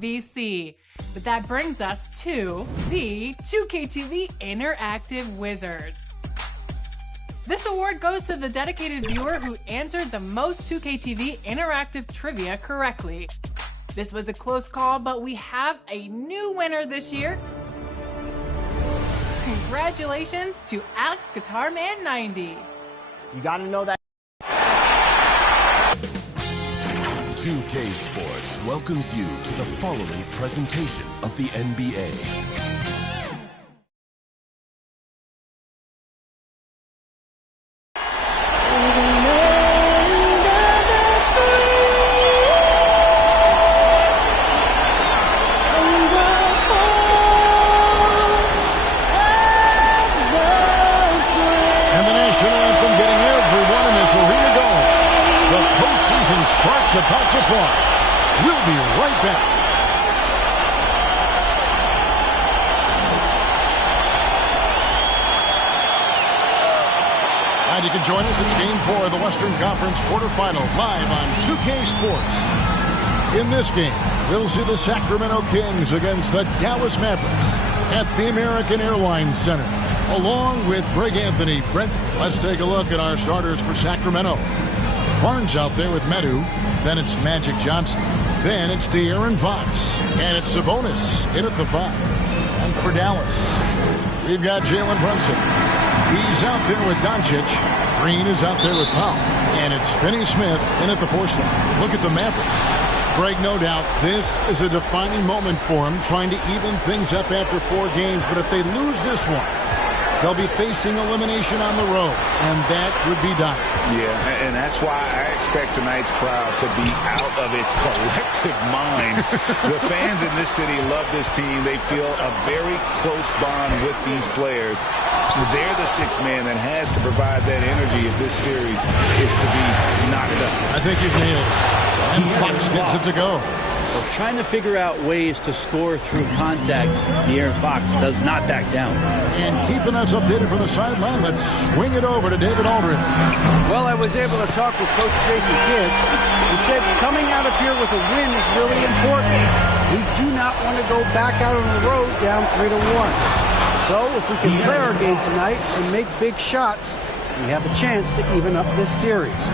VC. But that brings us to the 2KTV Interactive Wizard. This award goes to the dedicated viewer who answered the most 2KTV interactive trivia correctly. This was a close call, but we have a new winner this year. Congratulations to Alex Guitarman 90. You gotta know that. 2K Sports welcomes you to the following presentation of the NBA. About to fly. We'll be right back. And you can join us. It's Game 4 of the Western Conference quarterfinals live on 2K Sports. In this game, we'll see the Sacramento Kings against the Dallas Mavericks at the American Airlines Center, along with Greg Anthony. Brent, let's take a look at our starters for Sacramento. Barnes out there with Medu. Then it's Magic Johnson. Then it's De'Aaron Fox. And it's Sabonis in at the 5. And for Dallas, we've got Jalen Brunson. He's out there with Doncic. Green is out there with Powell. And it's Finney Smith in at the 4 slot. Look at the Mavericks. Greg, no doubt, this is a defining moment for him, trying to even things up after 4 games. But if they lose this one, they'll be facing elimination on the road, and that would be dire. Yeah, and that's why I expect tonight's crowd to be out of its collective mind. The fans in this city love this team. They feel a very close bond with these players. They're the 6th man that has to provide that energy if this series is to be knocked up. I think you've nailed it. And Fox gets it to go. Well, trying to figure out ways to score through contact, De'Aaron Fox does not back down. And keeping us updated from the sideline, let's swing it over to David Aldridge. Well, I was able to talk with Coach Jason Kidd. He said coming out of here with a win is really important. We do not want to go back out on the road down 3-1. So if we can play our game tonight and make big shots, we have a chance to even up this series.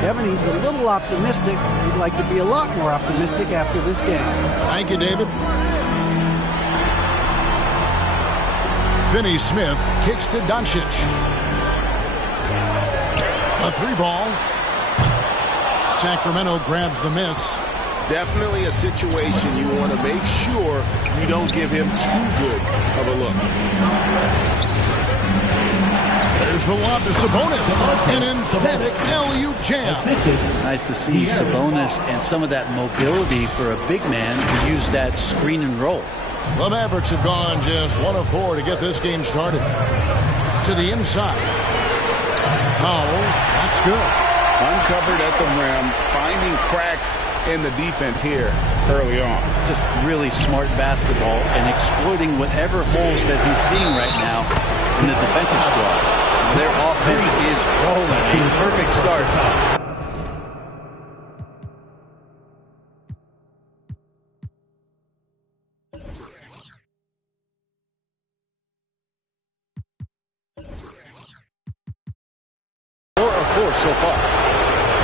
Kevin, he's a little optimistic. He'd like to be a lot more optimistic after this game. Thank you, David. Finney Smith kicks to Doncic. A 3-ball. Sacramento grabs the miss. Definitely a situation you want to make sure you don't give him too good of a look. There's the lob to Sabonis. An emphatic LU jam. Nice to see Sabonis and some of that mobility for a big man to use that screen and roll. The Mavericks have gone just 1 of 4 to get this game started. To the inside. Oh, that's good. Uncovered at the rim, finding cracks in the defense here early on. Just really smart basketball and exploiting whatever holes that he's seeing right now in the defensive squad. Their offense is rolling. A perfect start. 4 of 4 so far.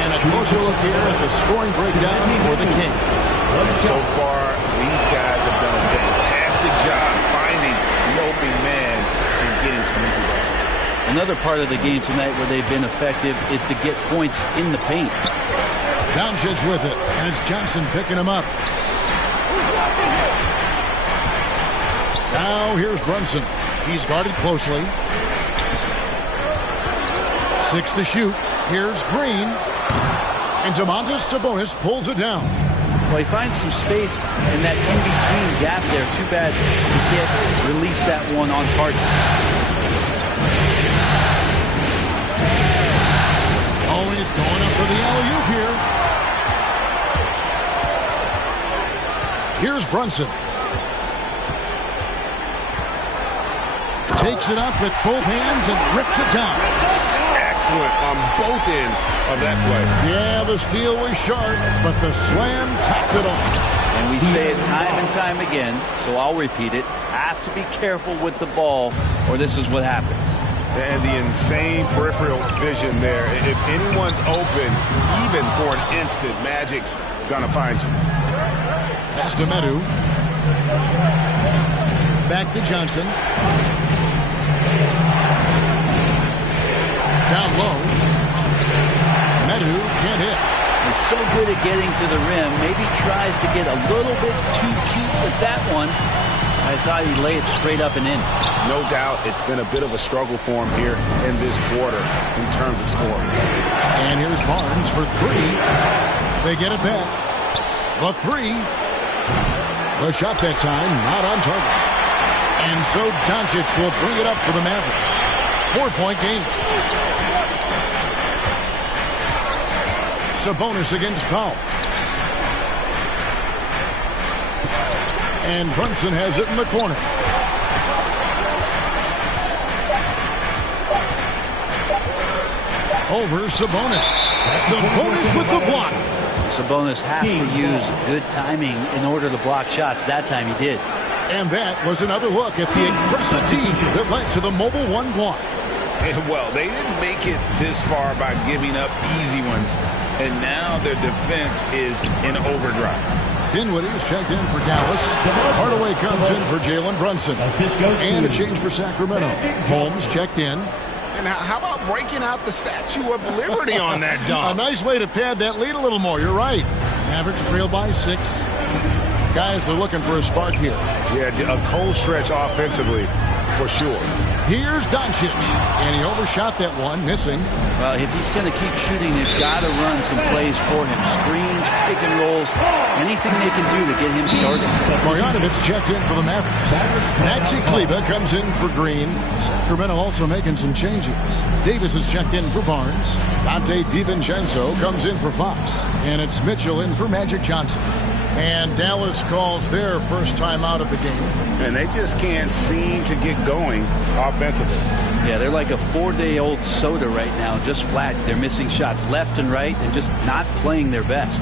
And a closer look here at the scoring breakdown for the Kings. And so far, these guys have done a fantastic job finding the opening man and getting some easy baskets. Another part of the game tonight where they've been effective is to get points in the paint. Doncic with it, and it's Johnson picking him up. Now here's Brunson. He's guarded closely. 6 to shoot. Here's Green. And Domantas Sabonis pulls it down. Well, he finds some space in that in-between gap there. Too bad he can't release that one on target. Always going up for the alley-oop here. Here's Brunson. Takes it up with both hands and rips it down. Excellent on both ends of that play. Yeah, the steal was sharp, but the slam tapped it off. And we say it time and time again, so I'll repeat it. Have to be careful with the ball, or this is what happens. And the insane peripheral vision there. If anyone's open, even for an instant, Magic's gonna find you. Pass to Medu. Back to Johnson. Down low. Medu can't hit. He's so good at getting to the rim. Maybe tries to get a little bit too cute with that one. I thought he'd lay it straight up and in. No doubt it's been a bit of a struggle for him here in this quarter in terms of scoring. And here's Barnes for three. They get it back. The three. The shot that time, not on target. And so Doncic will bring it up for the Mavericks. 4-point game. Sabonis against Powell. And Brunson has it in the corner. Over Sabonis. Sabonis with the block. Sabonis has to use good timing in order to block shots. That time he did. And that was another look at the aggressive team that led to the mobile one block. Well, they didn't make it this far by giving up easy ones. And now their defense is in overdrive. Dinwiddie's checked in for Dallas. Hardaway comes in for Jalen Brunson. And a change for Sacramento. Holmes checked in. And how about breaking out the Statue of Liberty on that dunk? A nice way to pad that lead a little more. You're right. Mavericks trail by 6. Guys are looking for a spark here. Yeah, a cold stretch offensively for sure. Here's Doncic. And he overshot that one, missing. Well, if he's going to keep shooting, they've got to run some plays for him. Screens, pick and rolls, anything they can do to get him started. Marjanovic checked in for the Mavericks. Maxi Kleber comes in for Green. Sacramento also making some changes. Davis is checked in for Barnes. Dante DiVincenzo comes in for Fox. And it's Mitchell in for Magic Johnson. And Dallas calls their first time out of the game. And they just can't seem to get going offensively. Yeah, they're like a 4-day-old soda right now, just flat. They're missing shots left and right and just not playing their best.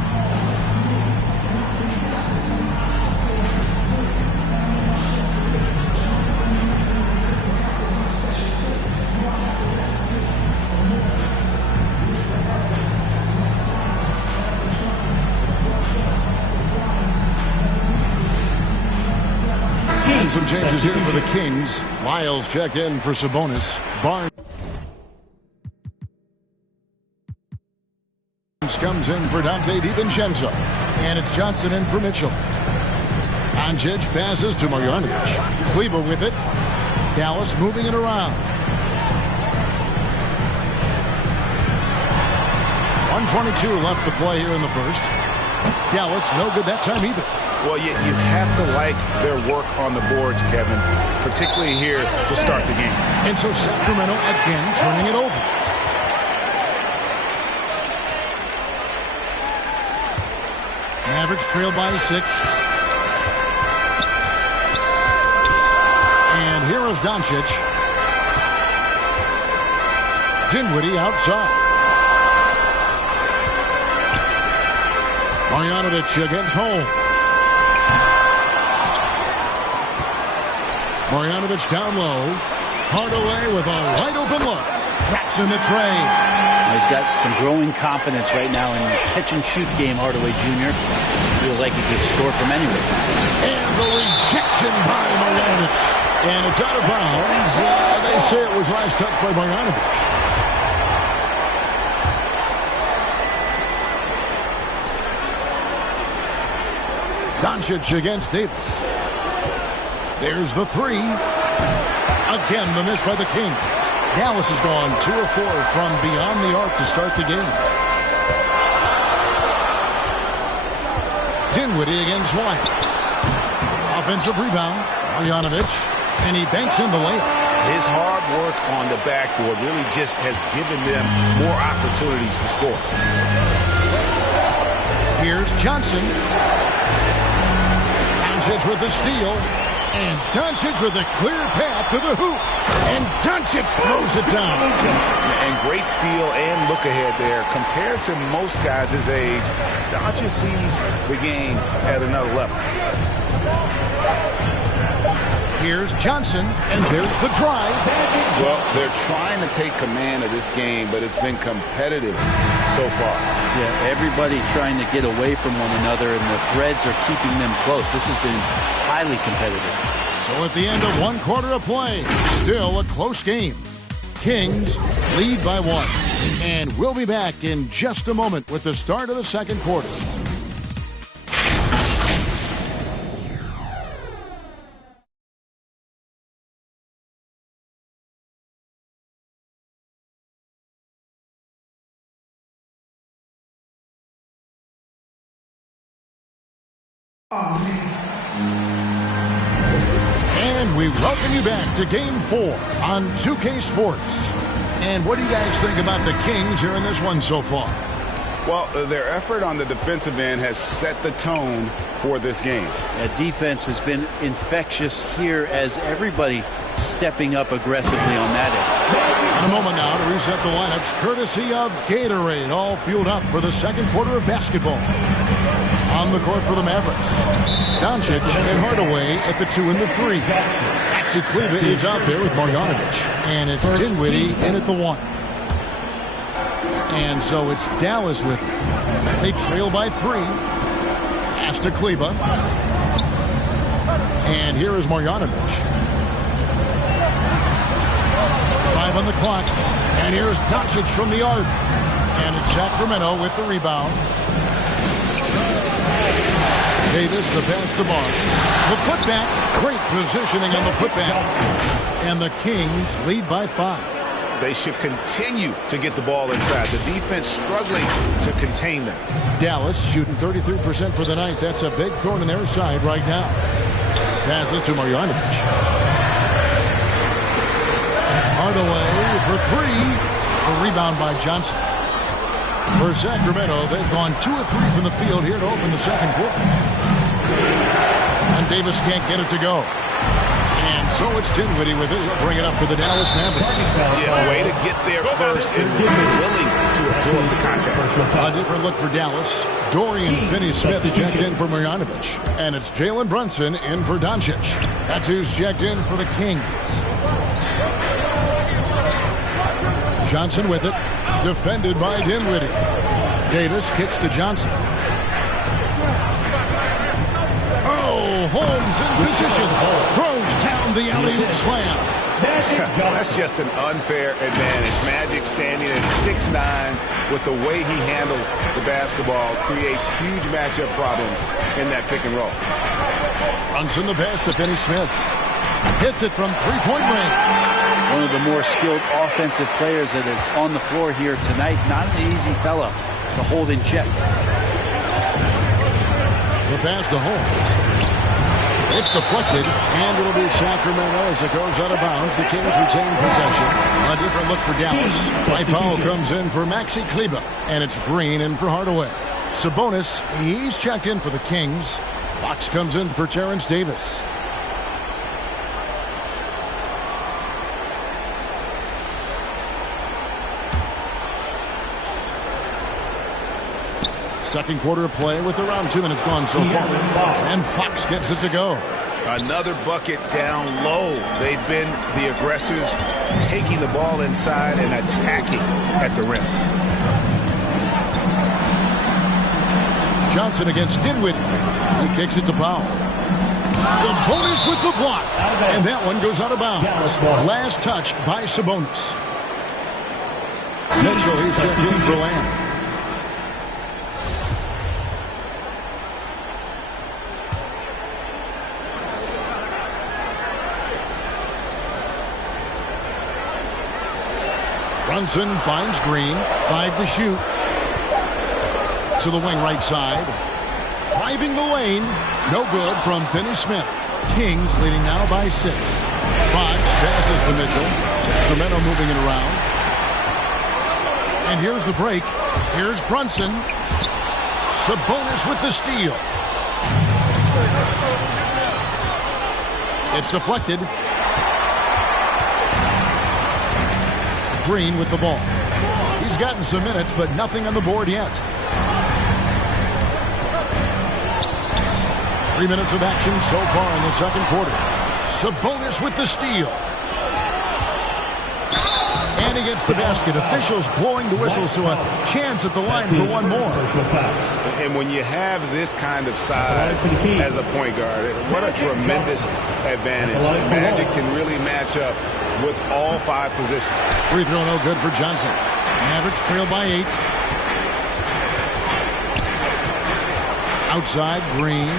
Some changes here for the Kings. Lyles checked in for Sabonis. Barnes comes in for Dante DiVincenzo. And it's Johnson in for Mitchell. Doncic passes to Marjanovic. Kleber with it. Dallas moving it around. 1:22 left to play here in the first. Dallas no good that time either. Well, you have to like their work on the boards, Kevin, particularly here to start the game. And so Sacramento again turning it over. Mavericks trail by 6. And here is Doncic. Dinwiddie outside. Marjanovic against Holmes. Marjanovic down low. Hardaway with a wide open look. Traps in the tray. He's got some growing confidence right now in the catch-and-shoot game, Hardaway Jr. Feels like he could score from anywhere. And the rejection by Marjanovic. And it's out of bounds. They say it was last touched by Marjanovic. Doncic against Davis. There's the three. Again, the miss by the Kings. Dallas has gone 2 of 4 from beyond the arc to start the game. Dinwiddie against White. Offensive rebound. Marjanovic. And he banks in the layup. His hard work on the backboard really just has given them more opportunities to score. Here's Johnson. Doncic with the steal. And Doncic with a clear path to the hoop. And Doncic throws it down. And great steal and look ahead there. Compared to most guys his age, Doncic sees the game at another level. Here's Johnson, and there's the drive. Well, they're trying to take command of this game, but it's been competitive so far. Yeah, everybody trying to get away from one another, and the threads are keeping them close. This has been highly competitive. So at the end of one quarter of play, still a close game. Kings lead by 1. And we'll be back in just a moment with the start of the second quarter. And we welcome you back to Game 4 on 2K Sports. And what do you guys think about the Kings here in this one so far? Well, their effort on the defensive end has set the tone for this game. Defense has been infectious here as everybody stepping up aggressively on that end. In a moment now to reset the lineups, courtesy of Gatorade, all fueled up for the second quarter of basketball. On the court for the Mavericks, Doncic and Hardaway at the 2 and the 3. Maxi Kleber is out there with Marjanovic, and it's Dinwiddie in at the 1. And so it's Dallas with it. They trail by 3. Pass to Kleber. And here is Marjanovic. 5 on the clock. And here's Doncic from the arc. And it's Sacramento with the rebound. Davis, the pass to Barnes. The putback. Great positioning on the putback. And the Kings lead by 5. They should continue to get the ball inside. The defense struggling to contain them. Dallas shooting 33% for the night. That's a big thorn in their side right now. Passes to Marjanovic. Hardaway for 3. A rebound by Johnson. For Sacramento, they've gone 2 of 3 from the field here to open the second quarter. And Davis can't get it to go. And so it's Dinwiddie with it. He'll bring it up for the Dallas Mavericks. Yeah, way to get there first and willing to absorb the contact. A different look for Dallas. Dorian Finney-Smith checked in for Marjanovic. And it's Jalen Brunson in for Doncic. That's who's checked in for the Kings. Johnson with it. Defended by Dinwiddie. Davis kicks to Johnson. Oh, Holmes in position. Throws down the alley-oop slam. That's just an unfair advantage. Magic standing at 6'9", with the way he handles the basketball, creates huge matchup problems in that pick and roll. Brunson the pass to Finney-Smith. Hits it from three-point range. One of the more skilled offensive players that is on the floor here tonight. Not an easy fella to hold in check. The pass to Holmes. It's deflected, and it'll be Sacramento as it goes out of bounds. The Kings retain possession. A different look for Dallas. Dwight Powell comes in for Maxi Kleber, and it's Green in for Hardaway. Sabonis, he's checked in for the Kings. Fox comes in for Terrence Davis. Second quarter of play with around 2 minutes gone so far. And Fox gets it to go. Another bucket down low. They've been the aggressors, taking the ball inside and attacking at the rim. Johnson against Dinwiddie. He kicks it to Powell. Sabonis with the block. And that one goes out of bounds. Last touched by Sabonis. Mitchell, he's checked in for Lamb. Brunson finds Green. 5 to shoot. To the wing right side. Driving the lane. No good from Finney-Smith. Kings leading now by 6. Fox passes to Mitchell. Sacramento moving it around. And here's the break. Here's Brunson. Sabonis with the steal. It's deflected. Green with the ball. He's gotten some minutes, but nothing on the board yet. 3 minutes of action so far in the second quarter. Sabonis with the steal. And he gets the basket. Officials blowing the whistle, so a chance at the line for one more. And when you have this kind of size as a point guard, what a tremendous advantage. Magic can really match up with all 5 positions. Free throw no good for Johnson. Mavericks trail by 8. Outside, Green.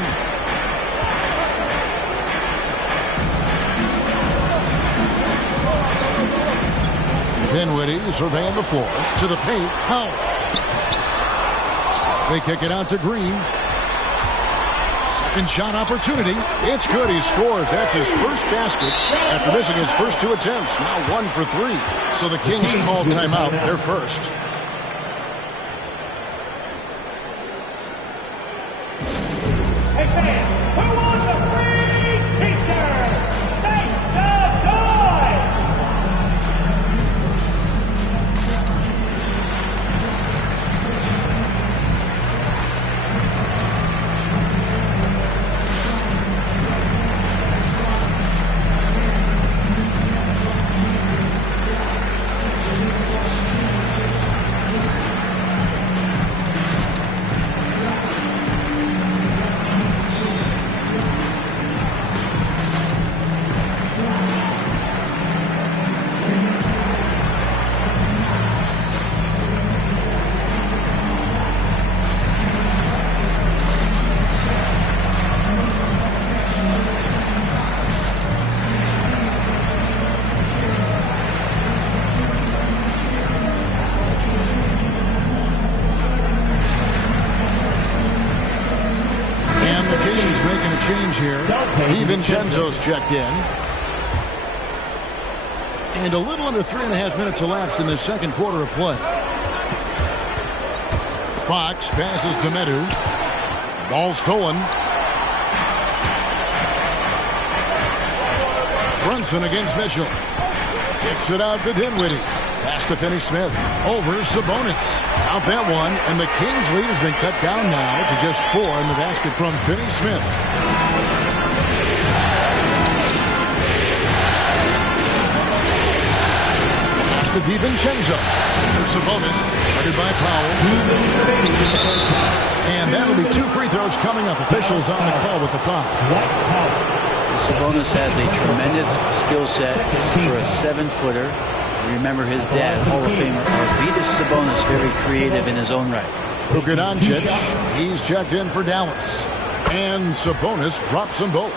Dinwiddie surveying the floor. To the paint. Powell. They kick it out to Green. Second shot opportunity. It's good. He scores. That's his first basket after missing his first 2 attempts. Now 1 for 3. So the Kings call timeout. They're first. Hey fans, who wants a free t-shirt? Make some noise! Change here. DiVincenzo's checked in. And a little under 3.5 minutes elapsed in the second quarter of play. Fox passes to Medu. Ball stolen. Brunson against Mitchell. Kicks it out to Dinwiddie. Pass to Finney-Smith. Over Sabonis. Out that one, and the Kings' lead has been cut down now to just 4 in the basket from Finney-Smith. Pass to DiVincenzo. There's Sabonis, guarded by Powell. And that'll be 2 free throws coming up. Officials on the call with the foul. Sabonis has a tremendous skill set for a 7-footer. Remember his dad, Hall of Famer Arvydas Sabonis, very creative in his own right. Luka Doncic, he's checked in for Dallas. And Sabonis drops them both.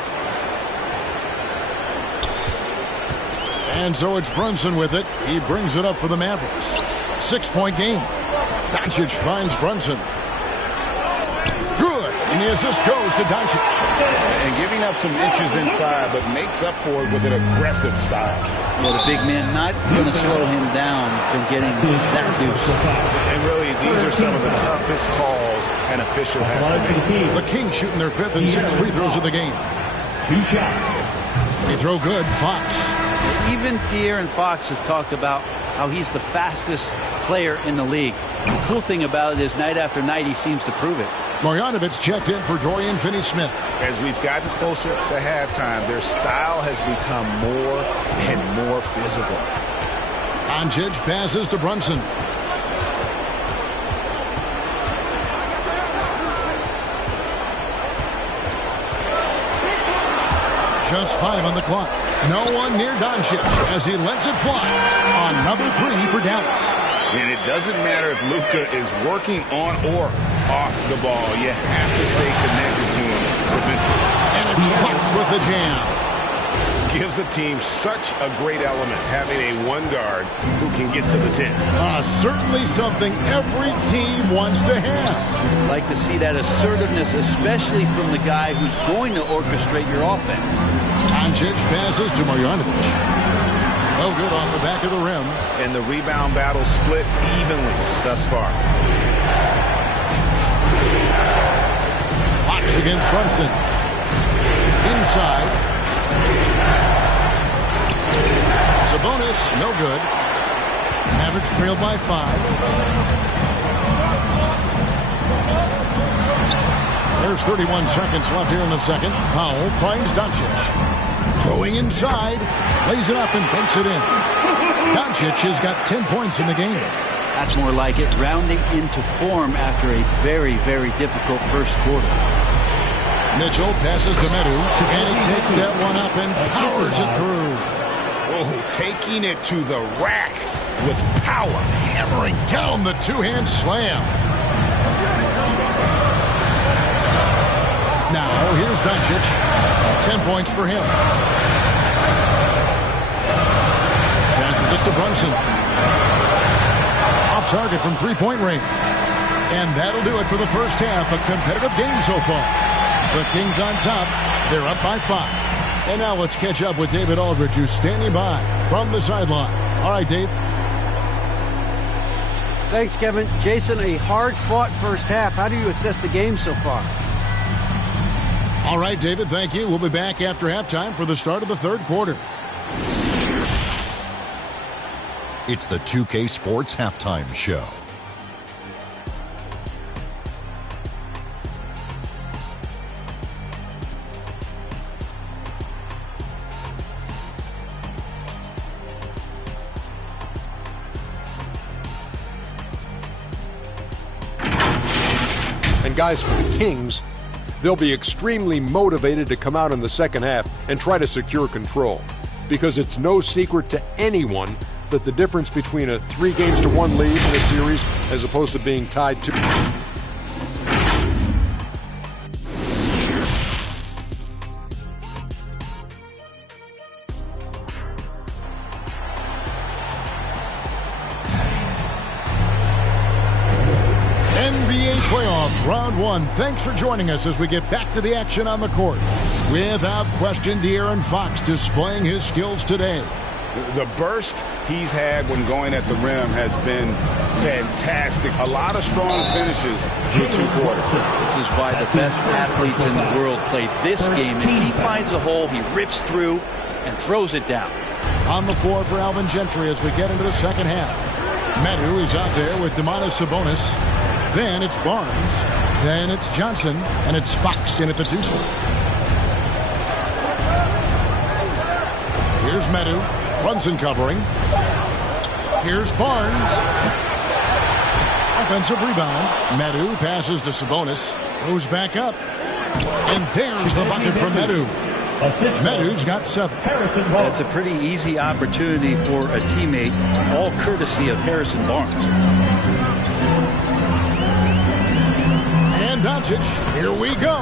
And so it's Brunson with it. He brings it up for the Mavericks. 6-point game. Doncic finds Brunson. Good. And the assist goes to Doncic. And giving up some inches inside, but makes up for it with an aggressive style. Well, the big man not going to slow him down from getting that deuce. And really, these are some of the toughest calls an official has to make. The Kings shooting their 5th and 6th free throws of the game. 2 shots. Free throw good. Fox. Even De'Aaron Fox has talked about how he's the fastest player in the league. The cool thing about it is night after night he seems to prove it. Marjanovic checked in for Dorian Finney-Smith. As we've gotten closer to halftime, their style has become more and more physical. Doncic passes to Brunson. Just 5 on the clock. No one near Doncic as he lets it fly. Another 3 for Dallas. And it doesn't matter if Luka is working on or off the ball. You have to stay connected to him defensively. And it's Fox with the jam. Gives the team such a great element, having a 1 guard who can get to the 10. Certainly something every team wants to have. Like to see that assertiveness, especially from the guy who's going to orchestrate your offense. Doncic passes to Marjanovic. Oh, good off the back of the rim. And the rebound battle split evenly thus far. Fox against Brunson. Inside. Sabonis, no good. Mavericks trailed by 5. There's 31 seconds left here in the second. Powell finds Doncic. Going inside, lays it up and banks it in. Doncic has got 10 points in the game. That's more like it, rounding into form after a very, very difficult first quarter. Mitchell passes to Medu, and he takes that one up and powers it through. Oh, taking it to the rack with power. Hammering down the two-hand slam. Now, here's Doncic. 10 points for him. Passes it to Brunson. Off target from three-point range. And that'll do it for the first half. A competitive game so far. The Kings on top. They're up by 5. And now let's catch up with David Aldridge, who's standing by from the sideline. All right, Dave. Thanks, Kevin. Jason, a hard-fought first half. How do you assess the game so far? All right, David, thank you. We'll be back after halftime for the start of the third quarter. It's the 2K Sports Halftime Show. And guys, for the Kings, they'll be extremely motivated to come out in the second half and try to secure control. Because it's no secret to anyone that the difference between a 3-1 lead in a series as opposed to being tied to... NBA playoff round 1. Thanks for joining us as we get back to the action on the court. Without question, De'Aaron Fox displaying his skills today. The burst he's had when going at the rim has been fantastic. A lot of strong finishes through 2 quarters. This is why the best athletes in the world play this game. If he finds a hole, he rips through and throws it down. On the floor for Alvin Gentry as we get into the second half. Medu is out there with Domantas Sabonis. Then it's Barnes. Then it's Johnson. And it's Fox in at the 2 spot. Here's Medu. Brunson covering. Here's Barnes. Offensive rebound. Medu passes to Sabonis. Goes back up. And there's the bucket from Medu. Medu's got 7. That's a pretty easy opportunity for a teammate, all courtesy of Harrison Barnes. And Doncic, here we go.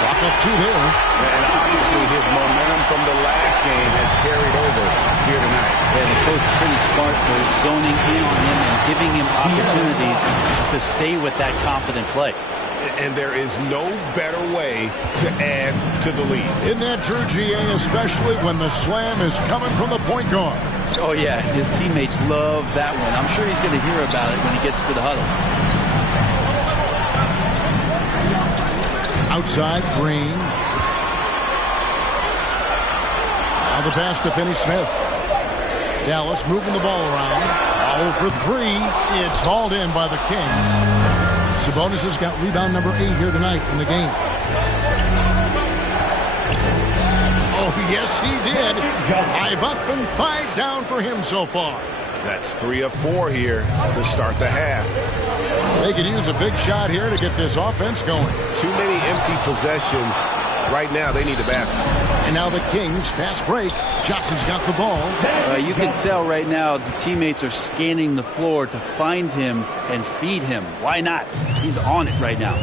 Chalk up 2 there. And obviously his momentum from the last game has carried over here tonight. And the coach pretty smart for zoning in on him and giving him opportunities to stay with that confident play. And there is no better way to add to the lead. Isn't that true, GA, especially when the slam is coming from the point guard? Oh, yeah, his teammates love that one. I'm sure he's going to hear about it when he gets to the huddle. Outside, Green. Now the pass to Finney-Smith. Dallas moving the ball around. Foul for 3. It's hauled in by the Kings. Sabonis has got rebound number 8 here tonight in the game. Oh, yes, he did. 5 up and 5 down for him so far. That's 3 of 4 here to start the half. They could use a big shot here to get this offense going. Too many empty possessions. Right now, they need the basket. And now the Kings, fast break. Johnson's got the ball. You can tell right now the teammates are scanning the floor to find him and feed him. Why not? He's on it right now.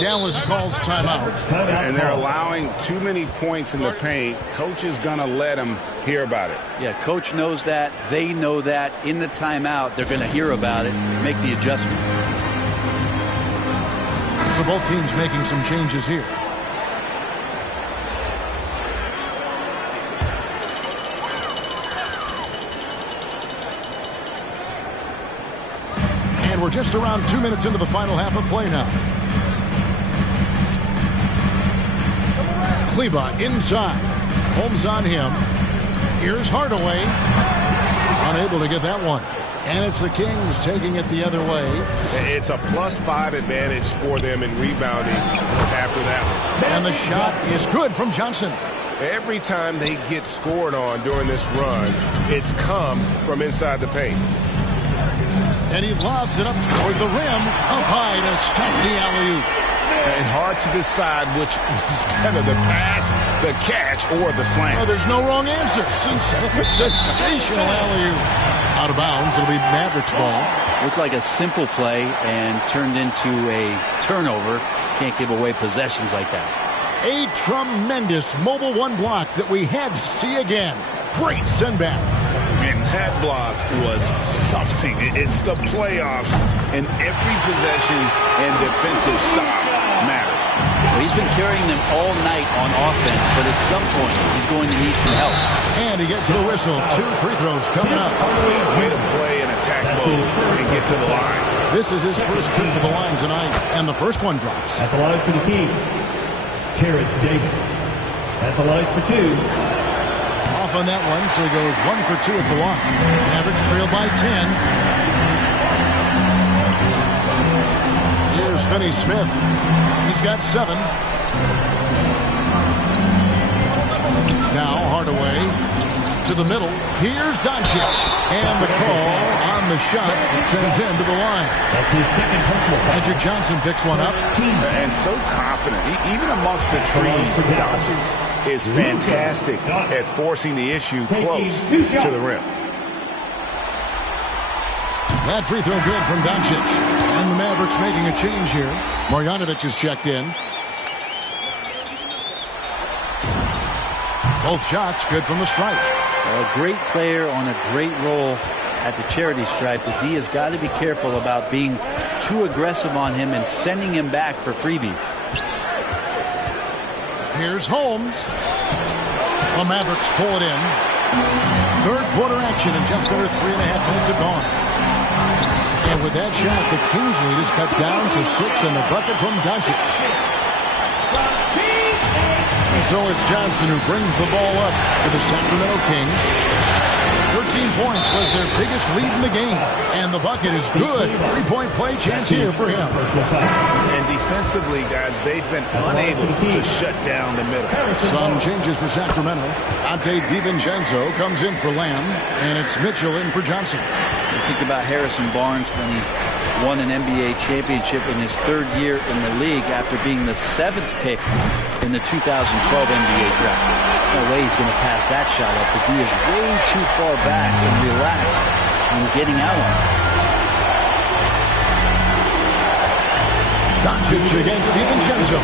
Dallas calls timeout. And they're allowing too many points in the paint. Coach is going to let them hear about it. Yeah, coach knows that. They know that. In the timeout, they're going to hear about it, make the adjustment. So both teams making some changes here. And we're just around 2 minutes into the final half of play now. Kleba inside. Holmes on him. Here's Hardaway. Unable to get that one. And it's the Kings taking it the other way. It's a +5 advantage for them in rebounding after that one. And the shot is good from Johnson. Every time they get scored on during this run, it's come from inside the paint. And he lobs it up toward the rim. Up high to stop the alley-oop. And hard to decide which was better, the pass, the catch, or the slam. Oh, there's no wrong answer. Sensational alley-oop. Out of bounds. It'll be Mavericks ball. Looked like a simple play and turned into a turnover. Can't give away possessions like that. A tremendous mobile one block that we had to see again. Great send back. And that block was something. It's the playoffs, and every possession and defensive stop matters. Well, he's been carrying them all night on offense, but at some point he's going to need some help. And he gets the whistle. 2 free throws coming up. Way to play in attack mode and get to the line. This is his first trip to the line tonight, and the first one drops. At the line for the Kings, Terrence Davis. At the line for 2. Off on that one, so he goes 1 for 2 at the line. Mavericks trail by 10. Here's Finney-Smith. He's got 7. Now Hardaway to the middle. Here's Doncic. And the call on the shot that sends him to the line. That's his second personal foul. Magic Johnson picks one up. And so confident. Even amongst the trees, Doncic is fantastic at forcing the issue close to the rim. That free throw good from Doncic. And the Mavericks making a change here. Marjanovic is checked in. Both shots good from the stripe. A great player on a great role at the charity stripe. The D has got to be careful about being too aggressive on him and sending him back for freebies. Here's Holmes. The Mavericks pull it in. Third quarter action and just under 3.5 minutes have gone. And with that shot, the Kings lead is cut down to 6 and the bucket from Doncic. And so it's Johnson who brings the ball up to the Sacramento Kings. 13 points was their biggest lead in the game. And the bucket is good. 3-point play chance here for him. And defensively, guys, they've been unable to shut down the middle. Some changes for Sacramento. Dante DiVincenzo comes in for Lamb. And it's Mitchell in for Johnson. You think about Harrison Barnes when he won an NBA championship in his 3rd year in the league after being the 7th pick in the 2012 NBA draft. No way he's going to pass that shot up. The D is way too far back and relaxed and getting out on it. Doncic against DiVincenzo.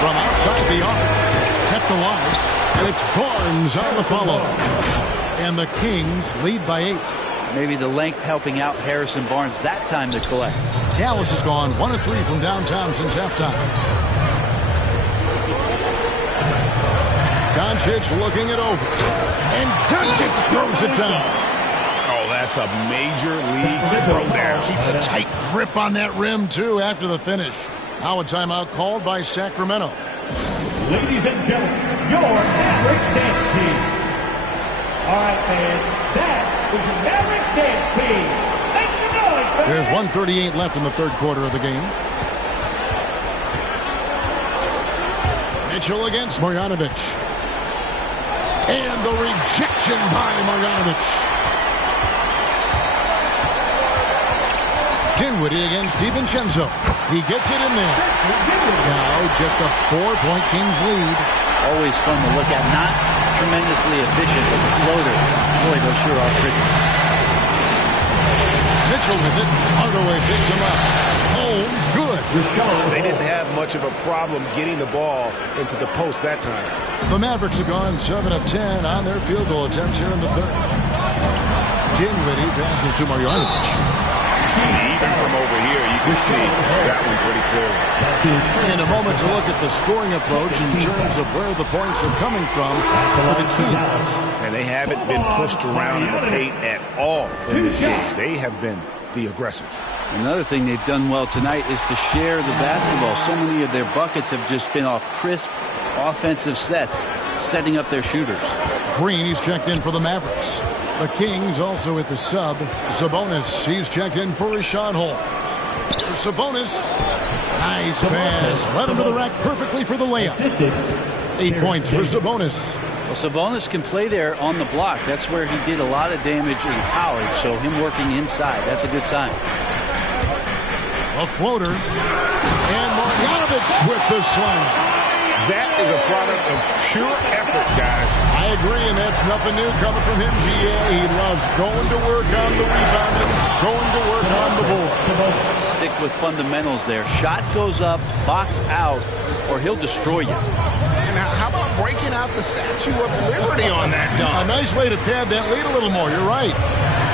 From outside the arc. Kept alive. And it's Barnes on the follow. And the Kings lead by 8. Maybe the length helping out Harrison Barnes that time to collect. Dallas has gone 1 of 3 from downtown since halftime. Doncic looking it over. And Doncic throws it down. Oh, that's a major league throwdown. Keeps a tight grip on that rim, too, after the finish. Now a timeout called by Sacramento. Ladies and gentlemen, your Mavericks dance team. All right, fans, that is the Mavericks dance team. Make some noise, fans. There's 1:38 left in the 3rd quarter of the game. Mitchell against Marjanovic. And the rejection by Marjanovic. Dinwiddie against DiVincenzo. He gets it in there. Now just a 4-point Kings lead. Always fun to look at. Not tremendously efficient, but the floaters, boy, those sure are pretty. Mitchell with it. Hardaway picks him up. Holmes, good. They didn't have much of a problem getting the ball into the post that time. The Mavericks have gone 7 of 10 on their field goal attempts here in the 3rd. Dinwiddie passes to Marjanovic. Even from over here, you can see that one pretty clearly. In a moment to look at the scoring approach in terms of where the points are coming from for the Kings. And they haven't been pushed around in the paint at all in this game. They have been the aggressors. Another thing they've done well tonight is to share the basketball. So many of their buckets have just been off crisp offensive sets, setting up their shooters. Green, he's checked in for the Mavericks. The Kings also at the sub. Sabonis, he's checked in for Rashawn Holmes. Here's Sabonis. Nice pass. Led him to the rack perfectly for the layup. 8 points for Sabonis. Well, Sabonis can play there on the block. That's where he did a lot of damage in college, so him working inside, that's a good sign. A floater. And Marjanovic with the slam. That is a product of pure effort, guys. I agree, and that's nothing new coming from him, GA. He loves going to work on the rebounding, going to work on the board. Stick with fundamentals there. Shot goes up, box out, or he'll destroy you. And how about breaking out the Statue of Liberty on that dunk? A nice way to pad that lead a little more. You're right.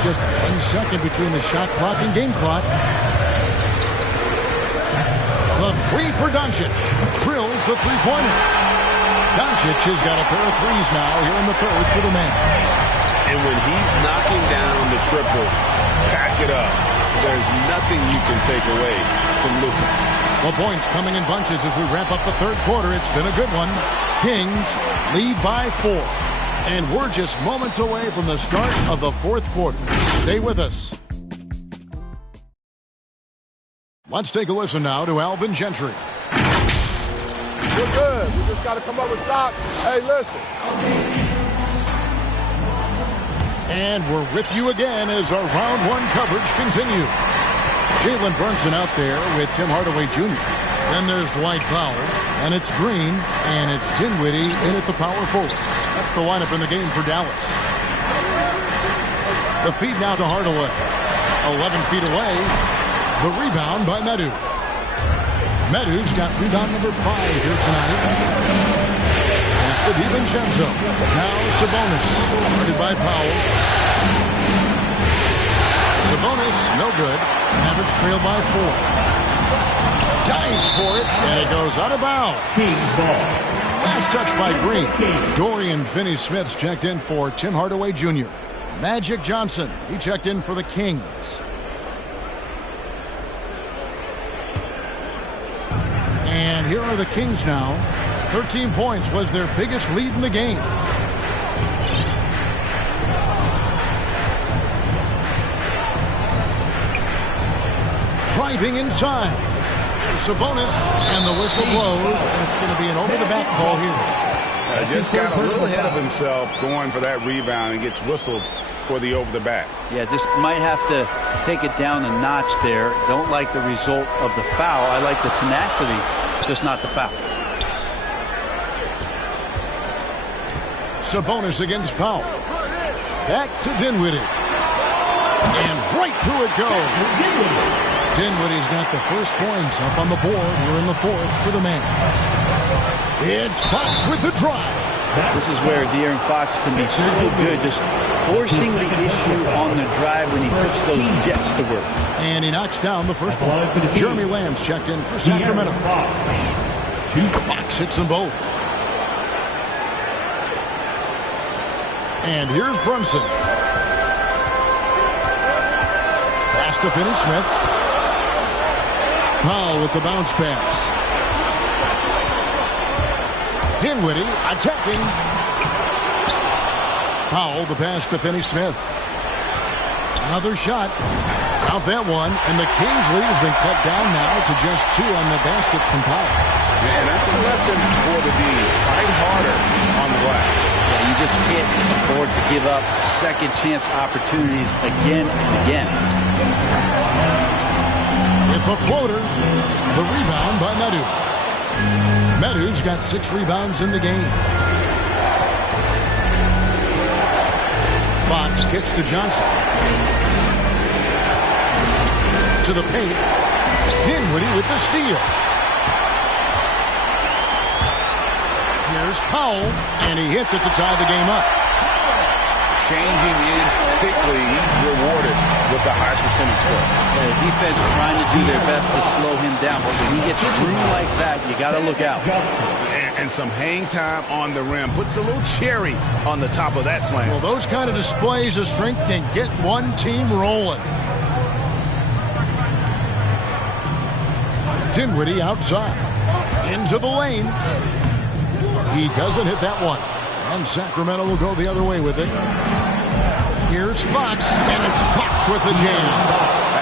Just 1 second between the shot clock and game clock. The three for Doncic. Drills the three-pointer. Doncic has got a pair of threes now here in the third for the Mavs. And when he's knocking down the triple, pack it up. There's nothing you can take away from Luka. Well, points coming in bunches as we wrap up the third quarter. It's been a good one. Kings lead by 4. And we're just moments away from the start of the fourth quarter. Stay with us. Let's take a listen now to Alvin Gentry. We're good. We just got to come up with stops. Hey, listen. And we're with you again as our round one coverage continues. Jalen Brunson out there with Tim Hardaway Jr. Then there's Dwight Powell, and it's Green, and it's Dinwiddie in at the power forward. That's the lineup in the game for Dallas. The feed now to Hardaway. 11 feet away. The rebound by Medu. Medu's got rebound number 5 here tonight. It's to DiVincenzo. Now Sabonis. Guarded by Powell. Sabonis, no good. Mavericks trail by 4. Dives for it, and it goes out of bounds. Last touch by Green. Dorian Finney-Smith's checked in for Tim Hardaway Jr. Magic Johnson, he checked in for the Kings. And here are the Kings now. 13 points was their biggest lead in the game. Driving inside. Sabonis, and the whistle blows, and it's going to be an over-the-back call here. Just got a little ahead of himself going for that rebound and gets whistled for the over-the-back. Yeah, just might have to take it down a notch there. Don't like the result of the foul. I like the tenacity, just not the foul. Sabonis against Powell. Back to Dinwiddie. And right through it goes. Dinwiddie's got the first points up on the board here in the fourth for the Mavs. It's Fox with the drive. This is where De'Aaron Fox can be so good, just forcing the issue on the drive when he puts those jets to work. And he knocks down the first one. Jeremy Lamb's checked in for Sacramento. Fox hits them both. And here's Brunson. Pass to Finney-Smith. Powell with the bounce pass. Dinwiddie attacking. Powell, the pass to Finney-Smith. Another shot. Count that one. And the Kings lead has been cut down now to just 2 on the basket from Powell. Man, that's a lesson for the D. Fight harder on the glass. Yeah, you just can't afford to give up second chance opportunities again and again. With the floater, the rebound by Medu. Medu's got 6 rebounds in the game. Fox kicks to Johnson. To the paint. Dinwiddie with the steal. Here's Powell, and he hits it to tie the game up. Changing ends quickly. He's rewarded with a high percentage score. Yeah, the defense trying to do their best to slow him down, but when he gets room like that, you got to look out. And some hang time on the rim. Puts a little cherry on the top of that slam. Well, those kind of displays of strength can get one team rolling. Dinwiddie outside. Into the lane. He doesn't hit that one. And Sacramento will go the other way with it. Here's Fox, and it's Fox with the jam.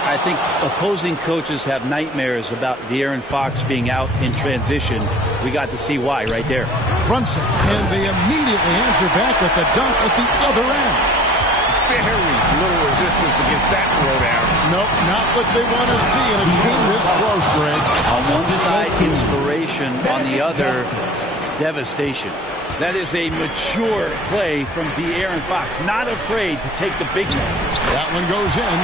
I think opposing coaches have nightmares about De'Aaron Fox being out in transition. We got to see why right there. Brunson, and they immediately answer back with the dunk at the other end. Very little resistance against that throwdown. Nope, not what they want to see in a game this close, Greg. On one side, inspiration. On the other, devastation. That is a mature play from De'Aaron Fox. Not afraid to take the big one. That one goes in.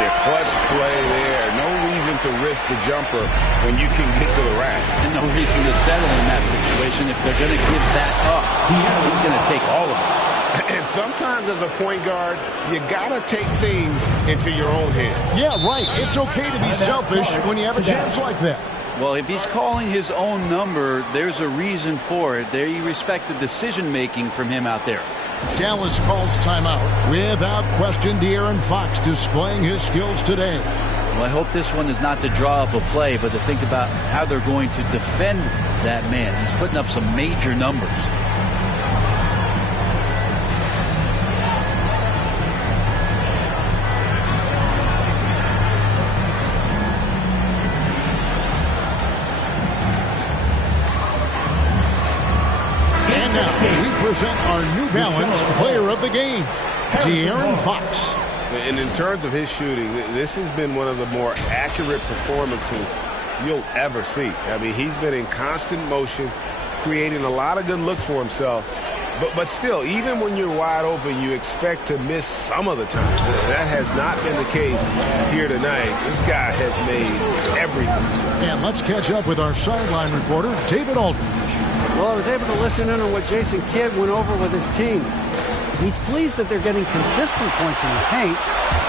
Yeah, clutch play there. No reason to risk the jumper when you can get to the rack. And no reason to settle in that situation. If they're going to give that up, he's going to take all of it. And sometimes as a point guard, you got to take things into your own hands. Yeah, right. It's okay to be selfish when you have a chance like that. Well, if he's calling his own number, there's a reason for it. They respect the decision-making from him out there. Dallas calls timeout. Without question, De'Aaron Fox displaying his skills today. Well, I hope this one is not to draw up a play, but to think about how they're going to defend that man. He's putting up some major numbers. Present our New Balance player of the game, De'Aaron Fox. And in terms of his shooting, this has been one of the more accurate performances you'll ever see. I mean, he's been in constant motion, creating a lot of good looks for himself. But still, even when you're wide open, you expect to miss some of the time. That has not been the case here tonight. This guy has made everything. And let's catch up with our sideline reporter, David Aldridge. Well, I was able to listen in on what Jason Kidd went over with his team. He's pleased that they're getting consistent points in the paint.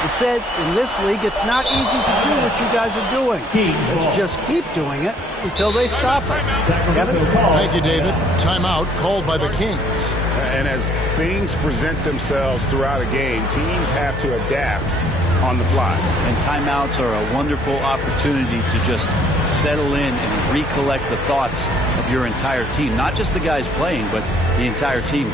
He said, in this league, it's not easy to do what you guys are doing. Let's just keep doing it until they stop us. Kevin? Thank you, David. Timeout called by the Kings. And as things present themselves throughout a game, teams have to adapt on the fly. And timeouts are a wonderful opportunity to just settle in and recollect the thoughts of your entire team. Not just the guys playing, but the entire team.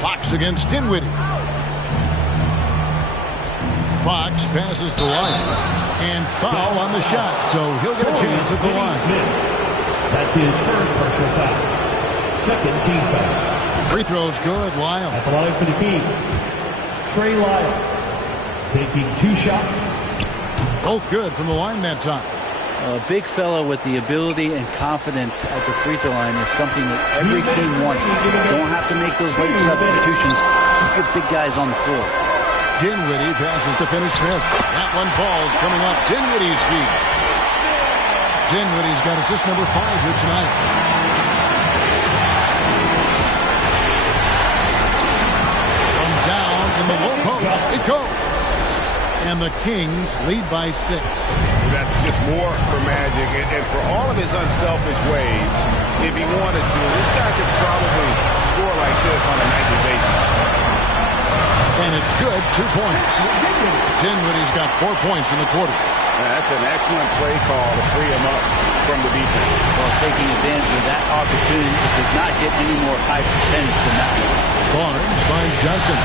Fox against Dinwiddie. Fox passes to Lyons. And foul on the shot, so he'll get a chance at the line. That's his first personal foul. Second team foul. Free throw's good, Lyons. At the line for the Kings, Trey Lyons taking 2 shots. Both good from the line that time. A big fella with the ability and confidence at the free throw line is something that every team wants. You don't have to make those late substitutions. Keep your big guys on the floor. Dinwiddie passes to Finney-Smith. That one falls coming up Dinwiddie's feet. Dinwiddie's got assist number 5 here tonight. From down in the low post, it goes. And the Kings lead by 6. That's just more for Magic. And for all of his unselfish ways, if he wanted to, this guy could probably score like this on a nightly basis. And it's good, 2 points. Dinwiddie's got 4 points in the quarter. That's an excellent play call to free him up from the defense. Well, taking advantage of that opportunity, it does not get any more high percentage than that one. Barnes finds Johnson.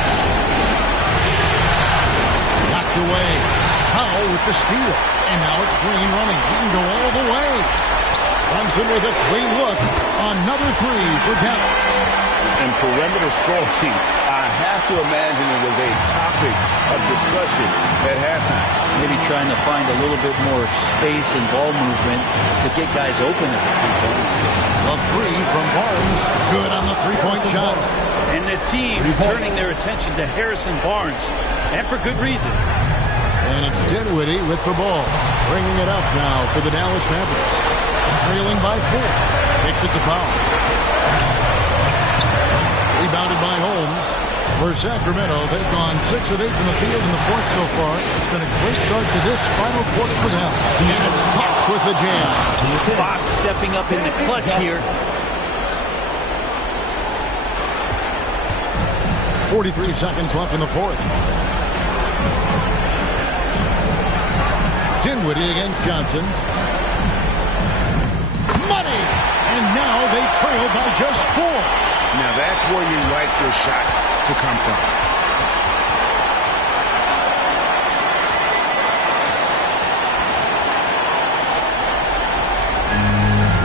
Knocked away. Powell with the steal. And now it's Green running. He can go all the way. Brunson with a clean look. Another three for Dallas. And perimeter scoring, I have to imagine it was a topic of discussion at halftime. Maybe trying to find a little bit more space and ball movement to get guys open at the three-point line. A three from Barnes. Good on the three-point shot. And the team turning their attention to Harrison Barnes. And for good reason. And it's Dinwiddie with the ball. Bringing it up now for the Dallas Mavericks. Trailing by 4. Takes it to Powell. Rebounded by Holmes. For Sacramento, they've gone 6 of 8 from the field in the fourth so far. It's been a great start to this final quarter for them. And it's Fox with the jam. Fox stepping up in the clutch here. 43 seconds left in the fourth. Dinwiddie against Johnson. Money! And now they trail by just 4. Now that's where you like your shots to come from.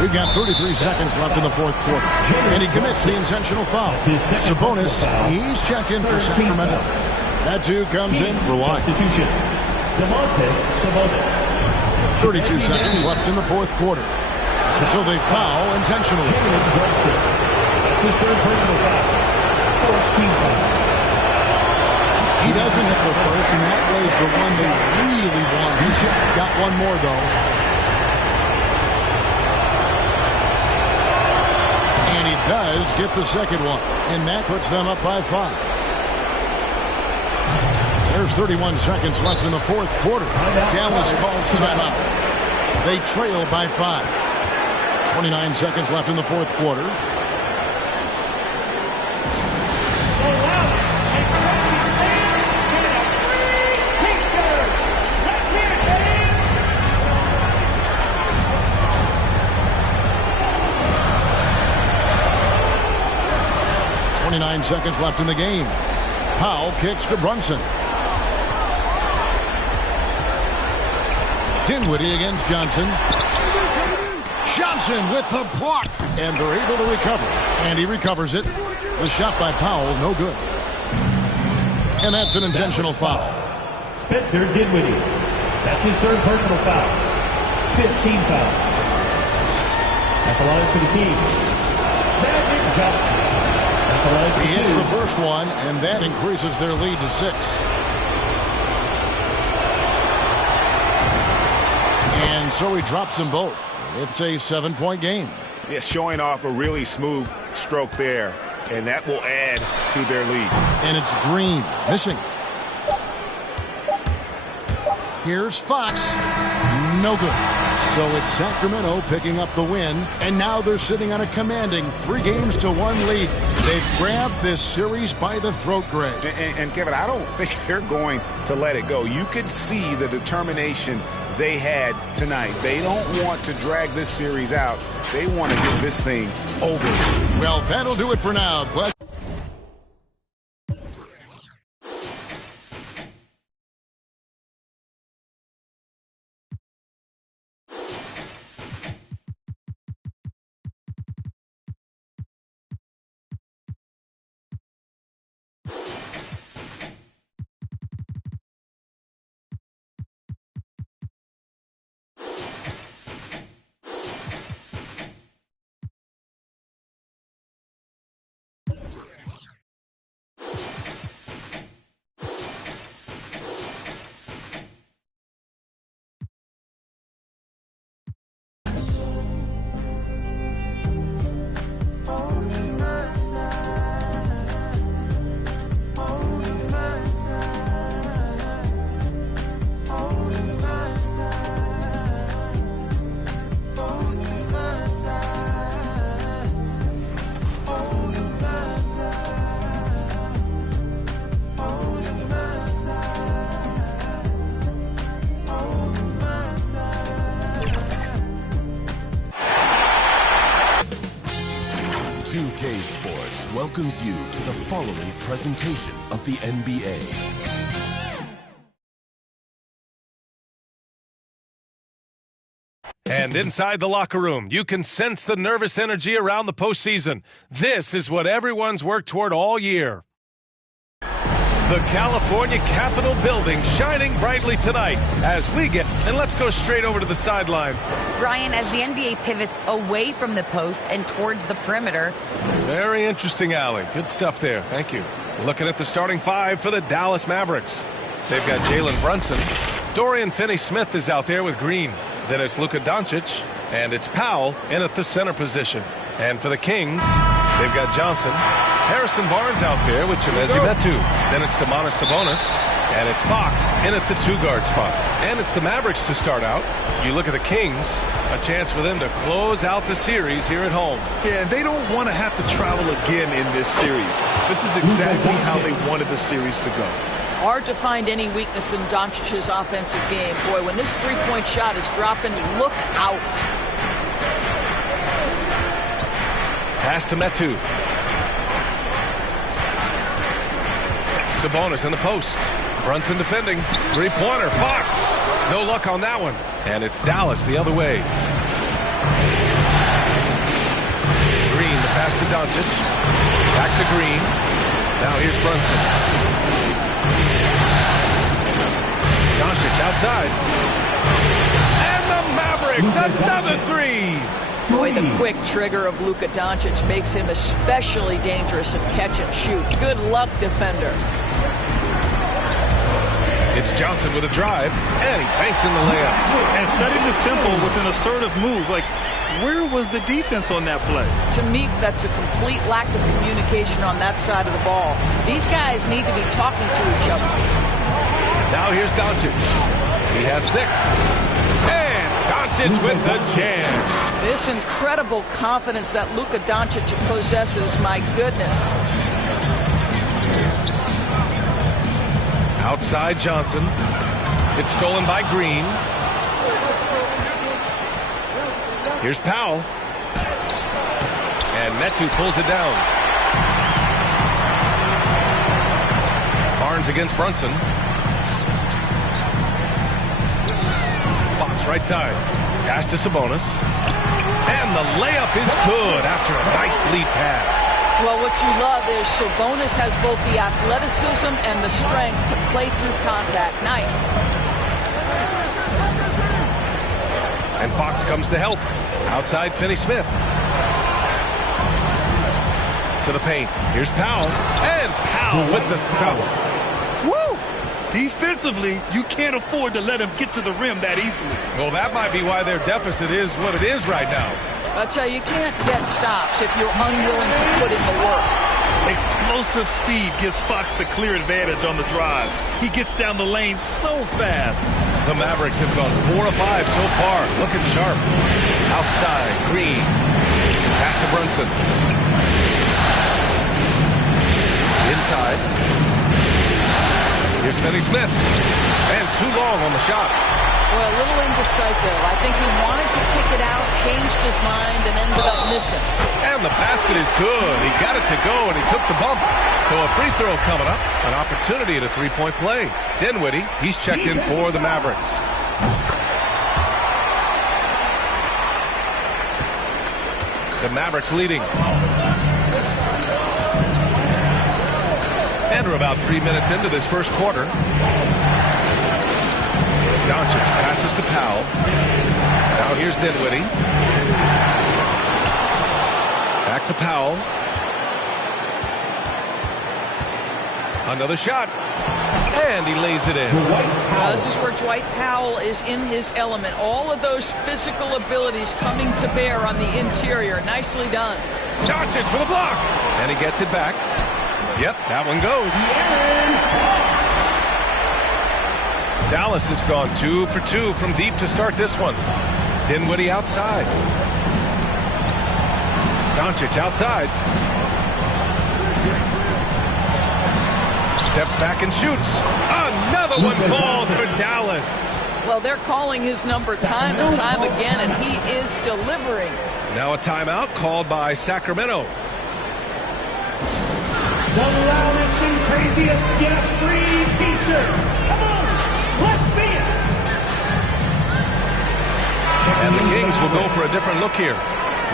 We've got 33 seconds left in the fourth quarter. And he commits the intentional foul. Sabonis, he's checked in for Sacramento. That too comes in for line. 32 seconds left in the fourth quarter. And so they foul intentionally. His third personal foul. 14 foul. He doesn't hit the first, and that was the one they really want. He's got one more, though. And he does get the second one, and that puts them up by 5. There's 31 seconds left in the fourth quarter. Dallas calls timeout. They trail by 5. 29 seconds left in the fourth quarter. 29 seconds left in the game. Powell kicks to Brunson. Dinwiddie against Johnson. Johnson with the block. And they're able to recover. And he recovers it. The shot by Powell, no good. And that's an intentional foul. Spencer Dinwiddie. That's his third personal foul. 15 foul. At the line for the team. Magic Johnson. He hits the first one, and that increases their lead to 6. And so he drops them both. It's a 7-point game. Yeah, showing off a really smooth stroke there, and that will add to their lead. And it's Green missing. Here's Fox. No good. So it's Sacramento picking up the win, and now they're sitting on a commanding 3-1 lead. They've grabbed this series by the throat, Greg. And Kevin, I don't think they're going to let it go. You could see the determination they had tonight. They don't want to drag this series out. They want to get this thing over. Well, that'll do it for now. Welcomes you to the following presentation of the NBA. And inside the locker room, you can sense the nervous energy around the postseason. This is what everyone's worked toward all year. The California Capitol building shining brightly tonight as we get, and let's go straight over to the sideline. Brian, as the NBA pivots away from the post and towards the perimeter. Very interesting, Allie. Good stuff there. Thank you. Looking at the starting five for the Dallas Mavericks. They've got Jalen Brunson. Dorian Finney-Smith is out there with Green. Then it's Luka Doncic, and it's Powell in at the center position. And for the Kings, they've got Johnson. Harrison Barnes out there with Chimezie Metu. Then it's Domantas Sabonis, and it's Fox in at the two-guard spot. And it's the Mavericks to start out. You look at the Kings, a chance for them to close out the series here at home. Yeah, and they don't want to have to travel again in this series. This is exactly how they wanted the series to go. Hard to find any weakness in Doncic's offensive game. Boy, when this three-point shot is dropping, look out. Pass to Metu. Sabonis in the post. Brunson defending. Three-pointer. Fox. No luck on that one. And it's Dallas the other way. Green, the pass to Doncic. Back to Green. Now here's Brunson. Doncic outside. And the Mavericks, another three. Boy, the quick trigger of Luka Doncic makes him especially dangerous at catch and shoot. Good luck, defender. It's Johnson with a drive, and he banks in the layup. And setting the tempo with an assertive move. Like, where was the defense on that play? To me, that's a complete lack of communication on that side of the ball. These guys need to be talking to each other. Now here's Doncic. He has 6. And Doncic with the jam. This incredible confidence that Luka Doncic possesses, my goodness. Outside Johnson. It's stolen by Green. Here's Powell. And Metu pulls it down. Barnes against Brunson. Fox right side. Pass to Sabonis. And the layup is good after a nice lead pass. Well, what you love is Sabonis has both the athleticism and the strength to play through contact. Nice. And Fox comes to help. Outside Finney-Smith. To the paint. Here's Powell. And Powell with the stuff. Woo! Defensively, you can't afford to let him get to the rim that easily. Well, that might be why their deficit is what it is right now. I'll tell you, you can't get stops if you're unwilling to put in the work. Explosive speed gives Fox the clear advantage on the drive. He gets down the lane so fast. The Mavericks have gone 4 of 5 so far. Looking sharp. Outside, Green. Pass to Brunson. Inside. Here's Finney-Smith. And too long on the shot. Well, a little indecisive. I think he wanted to kick it out, changed his mind, and ended up missing. And the basket is good. He got it to go, and he took the bump. So a free throw coming up. An opportunity at a three-point play. Dinwiddie, he's checked in for the Mavericks. The Mavericks leading. And we're about 3 minutes into this first quarter. Doncic passes to Powell. Now here's Dinwiddie. Back to Powell. Another shot. And he lays it in. This is where Dwight Powell is in his element. All of those physical abilities coming to bear on the interior. Nicely done. Doncic for the block. And he gets it back. Yep, that one goes. Dallas has gone 2 for 2 from deep to start this one. Dinwiddie outside. Doncic outside. Steps back and shoots. Another one falls for Dallas. Well, they're calling his number time and time again, and he is delivering. Now a timeout called by Sacramento. The loudest and craziest get a free t-shirt. Come on, let's see it. And the Kings will go for a different look here.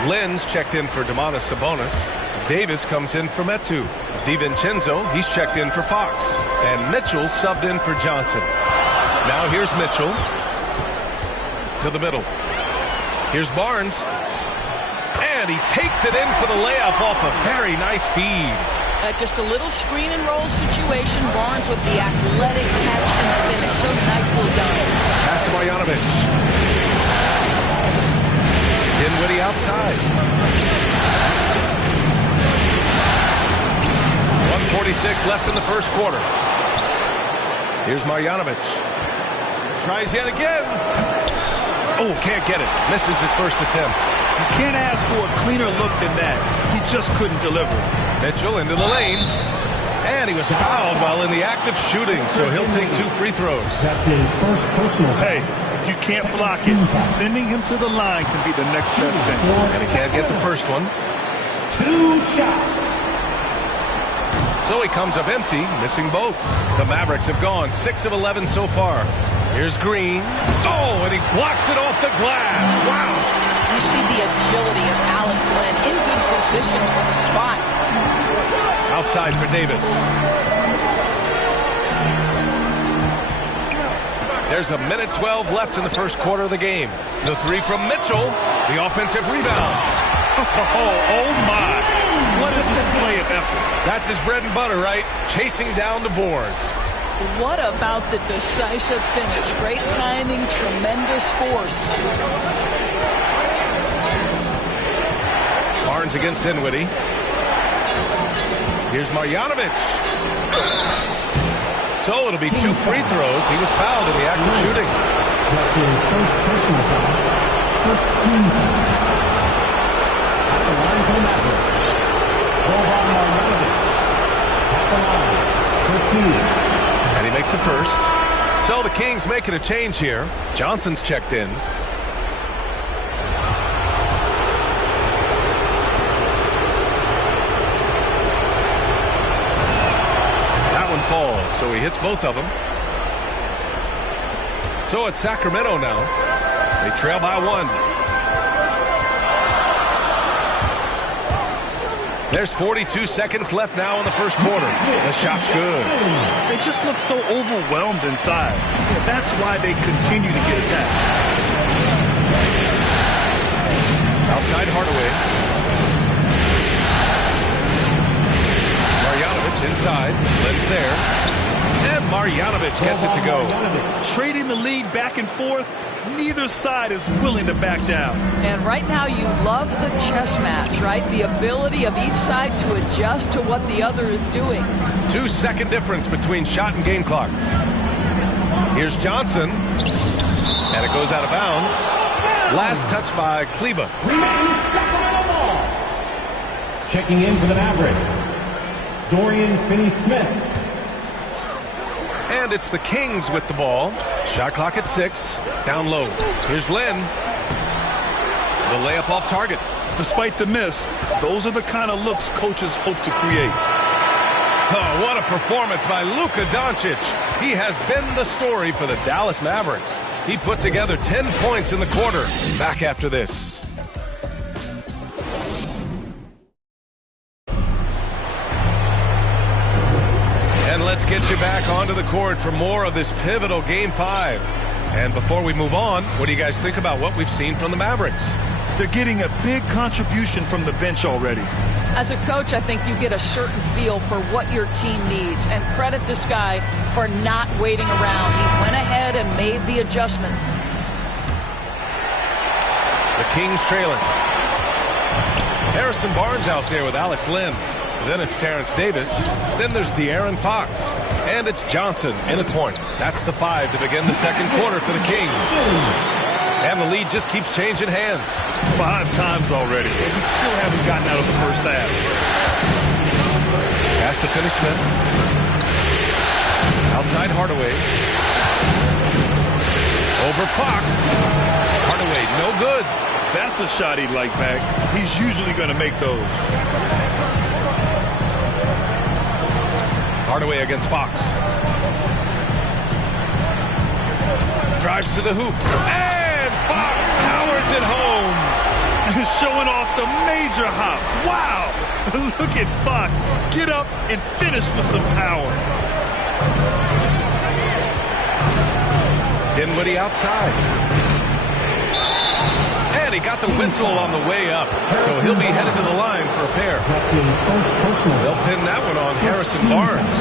Lynn's checked in for Domantas Sabonis. Davis comes in for Metu. DiVincenzo, he's checked in for Fox. And Mitchell subbed in for Johnson. Now here's Mitchell. To the middle. Here's Barnes. And he takes it in for the layup off a very nice feed. Just a little screen and roll situation. Barnes with the athletic catch and finish. So nicely done. Pass to Marjanovic. Dinwiddie outside. 1:46 left in the first quarter. Here's Marjanovic. Tries yet again. Oh, can't get it. Misses his first attempt. You can't ask for a cleaner look than that. He just couldn't deliver. Mitchell into the lane. And he was fouled while in the act of shooting, so he'll take 2 free throws. That's his first personal. Hey, if you can't block it, sending him to the line can be the next best thing. And he can't get the first one. 2 shots. So he comes up empty, missing both. The Mavericks have gone 6 of 11 so far. Here's Green. Oh, and he blocks it off the glass. Wow. You see the agility of Alex Len in good position for the spot. Outside for Davis. There's a minute 12 left in the first quarter of the game. The 3 from Mitchell. The offensive rebound. Oh my. What a display of effort. That's his bread and butter, right? Chasing down the boards. What about the decisive finish? Great timing, tremendous force. Barnes against Dinwiddie. Here's Marjanovic. So it'll be 2 free throws. He was fouled in the act of shooting. That's his first personal foul. First team foul. At the line for the Mavericks. Boban Marjanovic. At the line for 2. And he makes the first. So the Kings making a change here. Johnson's checked in. That one falls, so he hits both of them. So it's Sacramento now. They trail by 1. There's 42 seconds left now in the first quarter. The shot's good. They just look so overwhelmed inside. That's why they continue to get attacked. Outside Hardaway. Marjanovic inside. Len's there. And Marjanovic gets it to go. Trading the lead back and forth. Neither side is willing to back down. And right now you love the chess match, right? The ability of each side to adjust to what the other is doing. 2-second difference between shot and game clock. Here's Johnson. And it goes out of bounds. Last touch by Kleba. Sacramento ball. Checking in for the Mavericks, Dorian Finney-Smith. And it's the Kings with the ball. Shot clock at 6. Down low. Here's Len. The layup off target. Despite the miss, those are the kind of looks coaches hope to create. Oh, what a performance by Luka Doncic. He has been the story for the Dallas Mavericks. He put together 10 points in the quarter. Back after this. And let's get you back onto the court for more of this pivotal Game 5. And before we move on, what do you guys think about what we've seen from the Mavericks? They're getting a big contribution from the bench already. As a coach, I think you get a certain feel for what your team needs. And credit this guy for not waiting around. He went ahead and made the adjustment. The Kings trailing. Harrison Barnes out there with Alex Len. Then it's Terrence Davis. Then there's De'Aaron Fox. And it's Johnson in at point. That's the 5 to begin the second quarter for the Kings. And the lead just keeps changing hands. 5 times already. And we still haven't gotten out of the first half. Pass to Finney-Smith. Outside Hardaway. Over Fox. Hardaway, no good. That's a shot he'd like back. He's usually going to make those. Hardaway against Fox. Drives to the hoop. And Fox powers Showing off the major hops. Wow. Look at Fox. Get up and finish with some power. Dinwiddie outside. And he got the whistle on the way up. So he'll be headed to the line for a pair. That's his first personal. They'll pin that one on Harrison Barnes.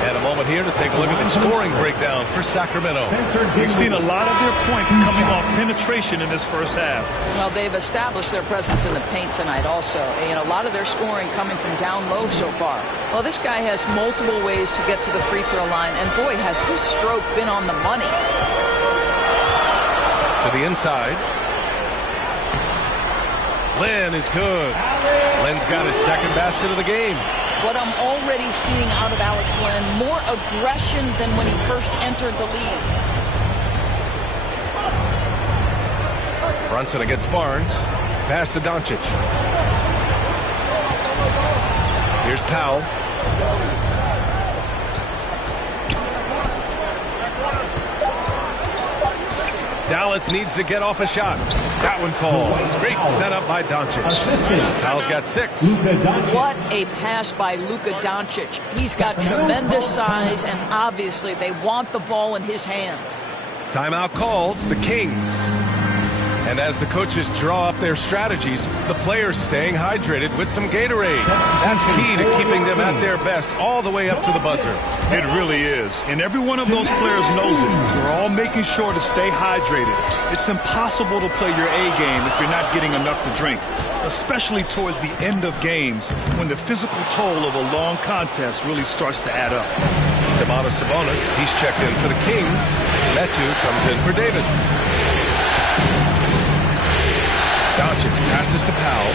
And a moment here to take a look at the scoring breakdown for Sacramento. We've seen a lot of their points coming off penetration in this first half. Well, they've established their presence in the paint tonight also. And a lot of their scoring coming from down low so far. Well, this guy has multiple ways to get to the free throw line. And boy, has his stroke been on the money. To the inside. Len is good. Len's got his second basket of the game. What I'm already seeing out of Alex Len, more aggression than when he first entered the league. Brunson against Barnes. Pass to Doncic. Here's Powell. Dallas needs to get off a shot. That one falls. Great setup by Doncic. Powell's got 6. What a pass by Luka Doncic. He's got tremendous size, and obviously they want the ball in his hands. Timeout called. The Kings. And as the coaches draw up their strategies, the players staying hydrated with some Gatorade. That's key to keeping them at their best all the way up to the buzzer. It really is. And every one of those players knows it. They're all making sure to stay hydrated. It's impossible to play your A game if you're not getting enough to drink, especially towards the end of games when the physical toll of a long contest really starts to add up. Domantas Sabonis, he's checked in for the Kings. Metu comes in for Davis. Doncic passes to Powell.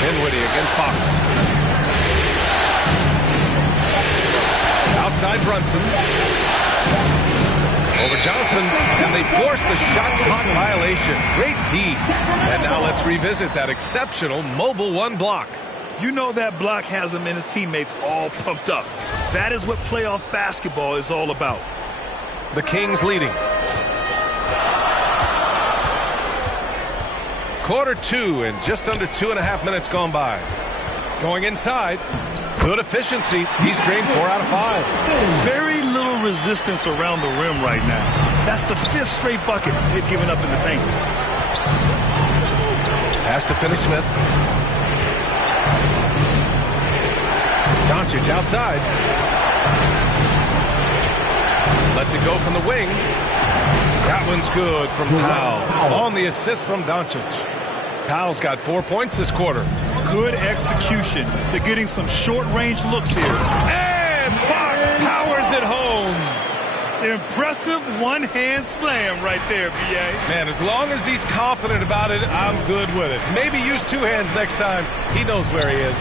Dinwiddie against Fox. Outside Brunson. Over Johnson, and they force the shot clock violation. Great D. And now let's revisit that exceptional mobile 1 block. You know that block has him and his teammates all pumped up. That is what playoff basketball is all about. The Kings leading. Quarter 2 and just under 2.5 minutes gone by. Going inside. Good efficiency. He's drained 4 out of 5. Very little resistance around the rim right now. That's the 5th straight bucket they've given up in the paint. Pass to Finney-Smith. Doncic outside. Lets it go from the wing. That one's good from Powell. On the assist from Doncic. Powell's got 4 points this quarter. Good execution. They're getting some short-range looks here. And Fox powers it home. Impressive one-hand slam right there, B.A. Man, as long as he's confident about it, I'm good with it. Maybe use 2 hands next time. He knows where he is.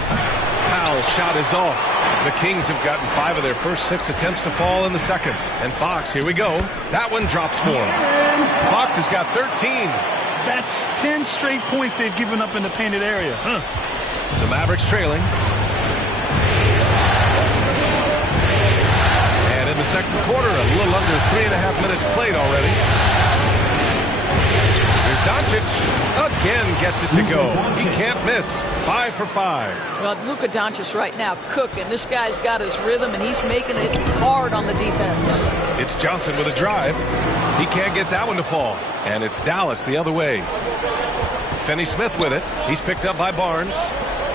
Powell's shot is off. The Kings have gotten 5 of their first 6 attempts to fall in the second. And Fox, here we go. That one drops for him. Fox has got 13. That's 10 straight points they've given up in the painted area. The Mavericks trailing. And in the second quarter, a little under 3.5 minutes played already. Here's Doncic. Again gets it to go. He can't miss. 5 for 5. Well, Luka Doncic right now cooking. This guy's got his rhythm, and he's making it hard on the defense. It's Johnson with a drive. He can't get that one to fall. And it's Dallas the other way. Finney-Smith with it. He's picked up by Barnes.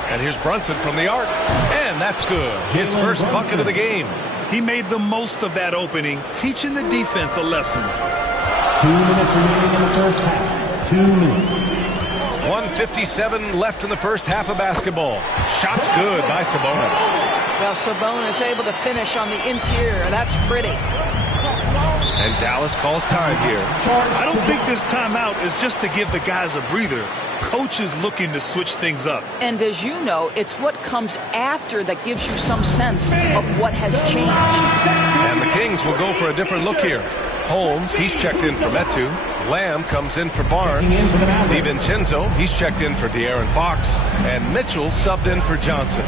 And here's Brunson from the arc. And that's good. His first bucket of the game. He made the most of that opening, teaching the defense a lesson. 2 minutes remaining in the first half. 2 minutes. 1:57 left in the first half of basketball. Shots good by Sabonis. Well, Sabonis able to finish on the interior. That's pretty. And Dallas calls time here. I don't think this timeout is just to give the guys a breather. Coach is looking to switch things up. And as you know, it's what comes after that gives you some sense of what has changed. And the Kings will go for a different look here. Holmes, he's checked in for Metu. Lamb comes in for Barnes. DiVincenzo, he's checked in for De'Aaron Fox. And Mitchell subbed in for Johnson.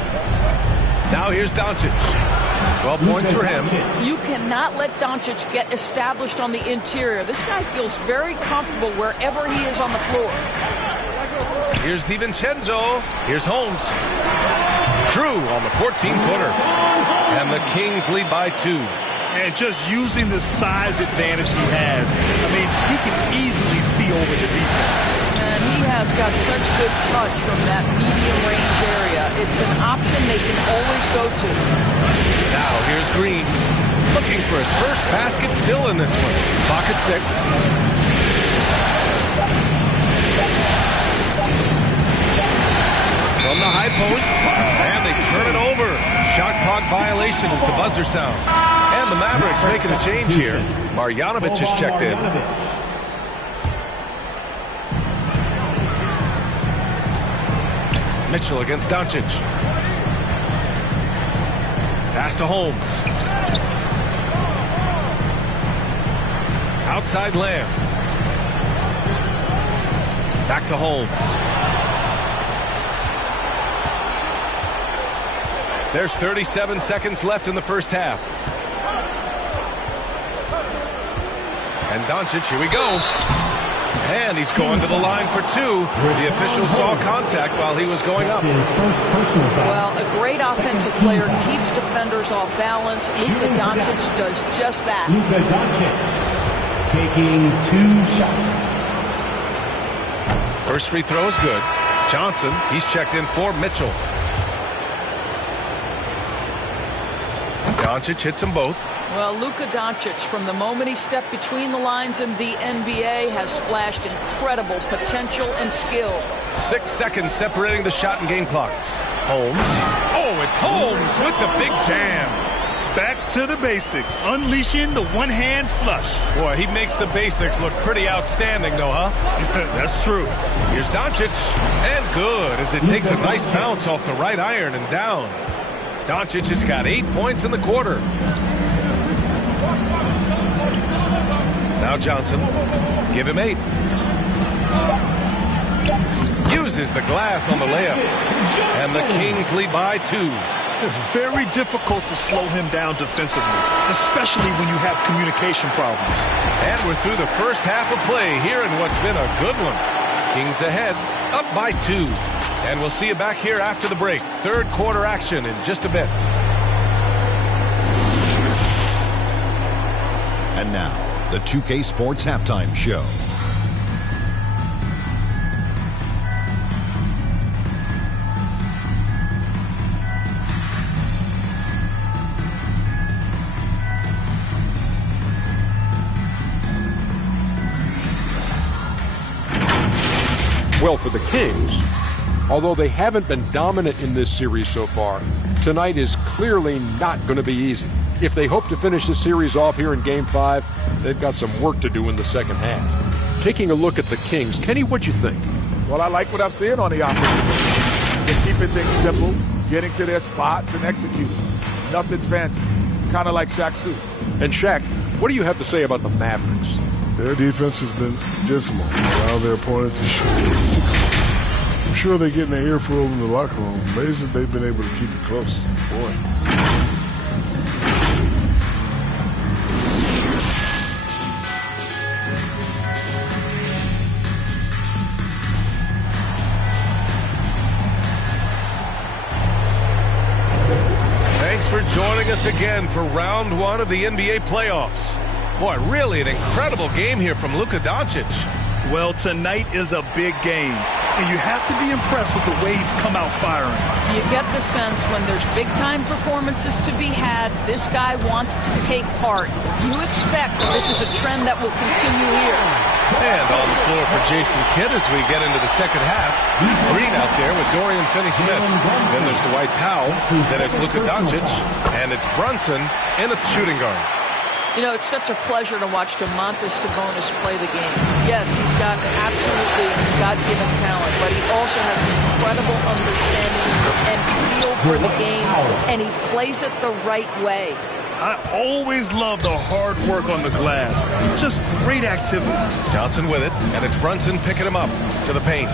Now here's Doncic. 12 points for him. You cannot let Doncic get established on the interior. This guy feels very comfortable wherever he is on the floor. Here's DiVincenzo. Here's Holmes. True on the 14-footer. And the Kings lead by 2. And just using the size advantage he has. I mean, he can easily see over the defense. And he has got such good touch from that medium range area. It's an option they can always go to. Now here's Green. Looking for his first basket still in this one. Clock at 6. From the high post. And they turn it over. Shot clock violation as the buzzer sounds. And the Mavericks making a change here. Marjanovic is checked in. Mitchell against Doncic. Pass to Holmes. Outside Lamb. Back to Holmes. There's 37 seconds left in the first half. And Doncic, here we go. And he's going to the line for 2. The official saw contact while he was going up. Well, a great offensive player keeps defenders off balance. Luka Doncic does just that. Luka Doncic taking 2 shots. First free throw is good. Johnson, he's checked in for Mitchell. Doncic hits them both. Well, Luka Doncic, from the moment he stepped between the lines in the NBA, has flashed incredible potential and skill. 6 seconds separating the shot and game clocks. Holmes. Oh, it's Holmes with the big jam. Back to the basics, unleashing the one-hand flush. Boy, he makes the basics look pretty outstanding, though, huh? That's true. Here's Doncic. And good, as it takes a nice bounce off the right iron and down. Doncic has got 8 points in the quarter. Now Johnson. Give him 8. Uses the glass on the layup. And the Kings lead by 2. It's very difficult to slow him down defensively, especially when you have communication problems. And we're through the first half of play here in what's been a good one. Kings ahead, up by 2. And we'll see you back here after the break. Third quarter action in just a bit. And now, the 2K Sports Halftime Show. Well, for the Kings, although they haven't been dominant in this series so far, tonight is clearly not going to be easy. If they hope to finish the series off here in Game 5, they've got some work to do in the second half. Taking a look at the Kings, Kenny, what'd you think? Well, I like what I'm seeing on the offense. They're keeping things simple, getting to their spots and executing. Nothing fancy, kind of like Shaq's suit. And Shaq, what do you have to say about the Mavericks? Their defense has been dismal. Allow their opponent to shoot 60. I'm sure they're getting their earful in the locker room. Amazing they've been able to keep it close. Boy. Thanks for joining us again for round 1 of the NBA playoffs. Boy, really an incredible game here from Luka Doncic. Well, tonight is a big game, and you have to be impressed with the way he's come out firing. You get the sense when there's big-time performances to be had, this guy wants to take part. You expect that this is a trend that will continue here. And on the floor for Jason Kidd as we get into the second half. Green out there with Dorian Finney-Smith. Then there's Dwight Powell. Then it's Luka Doncic. And it's Brunson in a shooting guard. You know, it's such a pleasure to watch Domantas Sabonis play the game. Yes, he's got absolutely God-given talent, but he also has incredible understanding and feel for the game, and he plays it the right way. I always love the hard work on the glass. Just great activity. Johnson with it, and it's Brunson picking him up to the paint.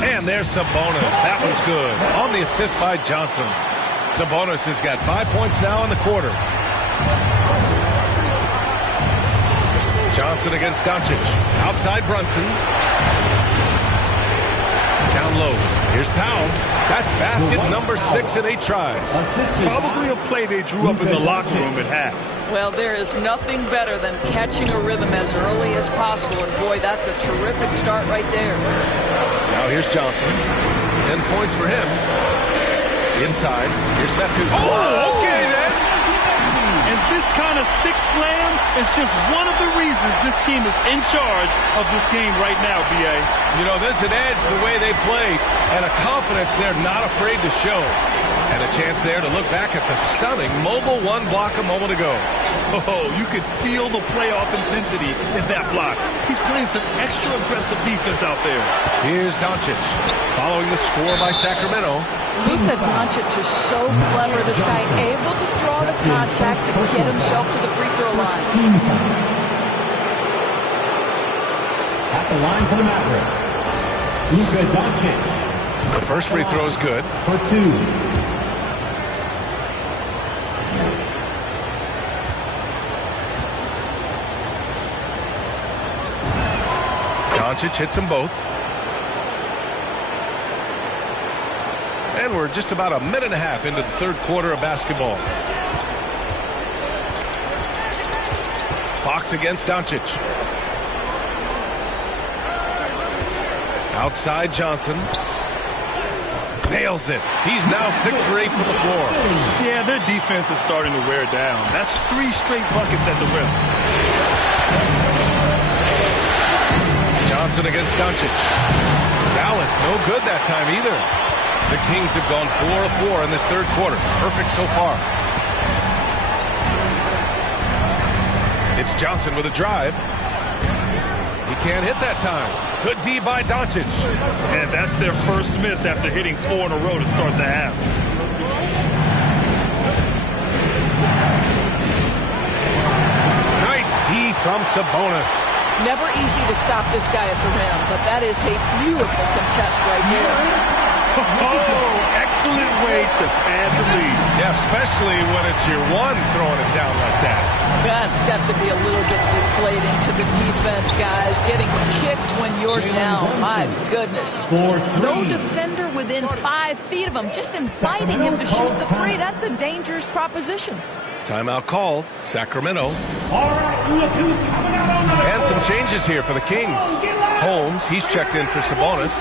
And there's Sabonis. That one's good. On the assist by Johnson. Sabonis has got 5 points now in the quarter. Johnson against Doncic. Outside Brunson. Down low. Here's Powell. That's basket number 6 in 8 tries. Probably a play they drew up in the locker room at half. Well, there is nothing better than catching a rhythm as early as possible. And boy, that's a terrific start right there. Now here's Johnson. 10 points for him. Inside. Here's Metu. Oh, okay then. And this kind of six slam is just one of the reasons this team is in charge of this game right now, B.A. You know, there's an edge the way they play and a confidence they're not afraid to show. And a chance there to look back at the stunning mobile one block a moment ago. Oh, you could feel the playoff intensity in that block. He's playing some extra aggressive defense out there. Here's Doncic following the score by Sacramento. Luka Doncic is so clever. This guy able to draw the contact to get himself to the free throw line. At the line for the Mavericks, Luka Doncic. The first free throw is good. For 2. Doncic hits them both. And we're just about a minute and a half into the third quarter of basketball. Fox against Doncic. Outside Johnson. Nails it. He's now 6 for 8 from the floor. Yeah, their defense is starting to wear down. That's 3 straight buckets at the rim. Johnson against Doncic. Dallas no good that time either. The Kings have gone 4 of 4 in this third quarter. Perfect so far. It's Johnson with a drive. He can't hit that time. Good D by Doncic. And that's their first miss after hitting 4 in a row to start the half. Nice D from Sabonis. Never easy to stop this guy at the rim, but that is a beautiful contest right there. Oh, excellent way to pad the lead. Yeah, especially when it's your one throwing it down like that. That's got to be a little bit deflating to the defense, guys. Getting kicked when you're down. My goodness. No defender within 5 feet of him. Just inviting him to shoot the three. That's a dangerous proposition. Timeout call, Sacramento. And some changes here for the Kings. Holmes, he's checked in for Sabonis.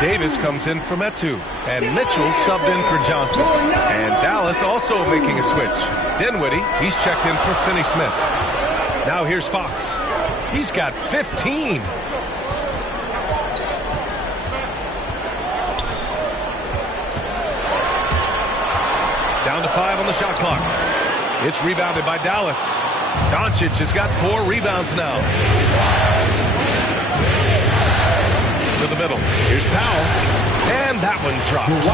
Davis comes in for Metu. And Mitchell subbed in for Johnson. And Dallas also making a switch. Dinwiddie, he's checked in for Finney Smith. Now here's Fox. He's got 15. Down to 5 on the shot clock. It's rebounded by Dallas. Doncic has got 4 rebounds now. To the middle. Here's Powell. And that one drops.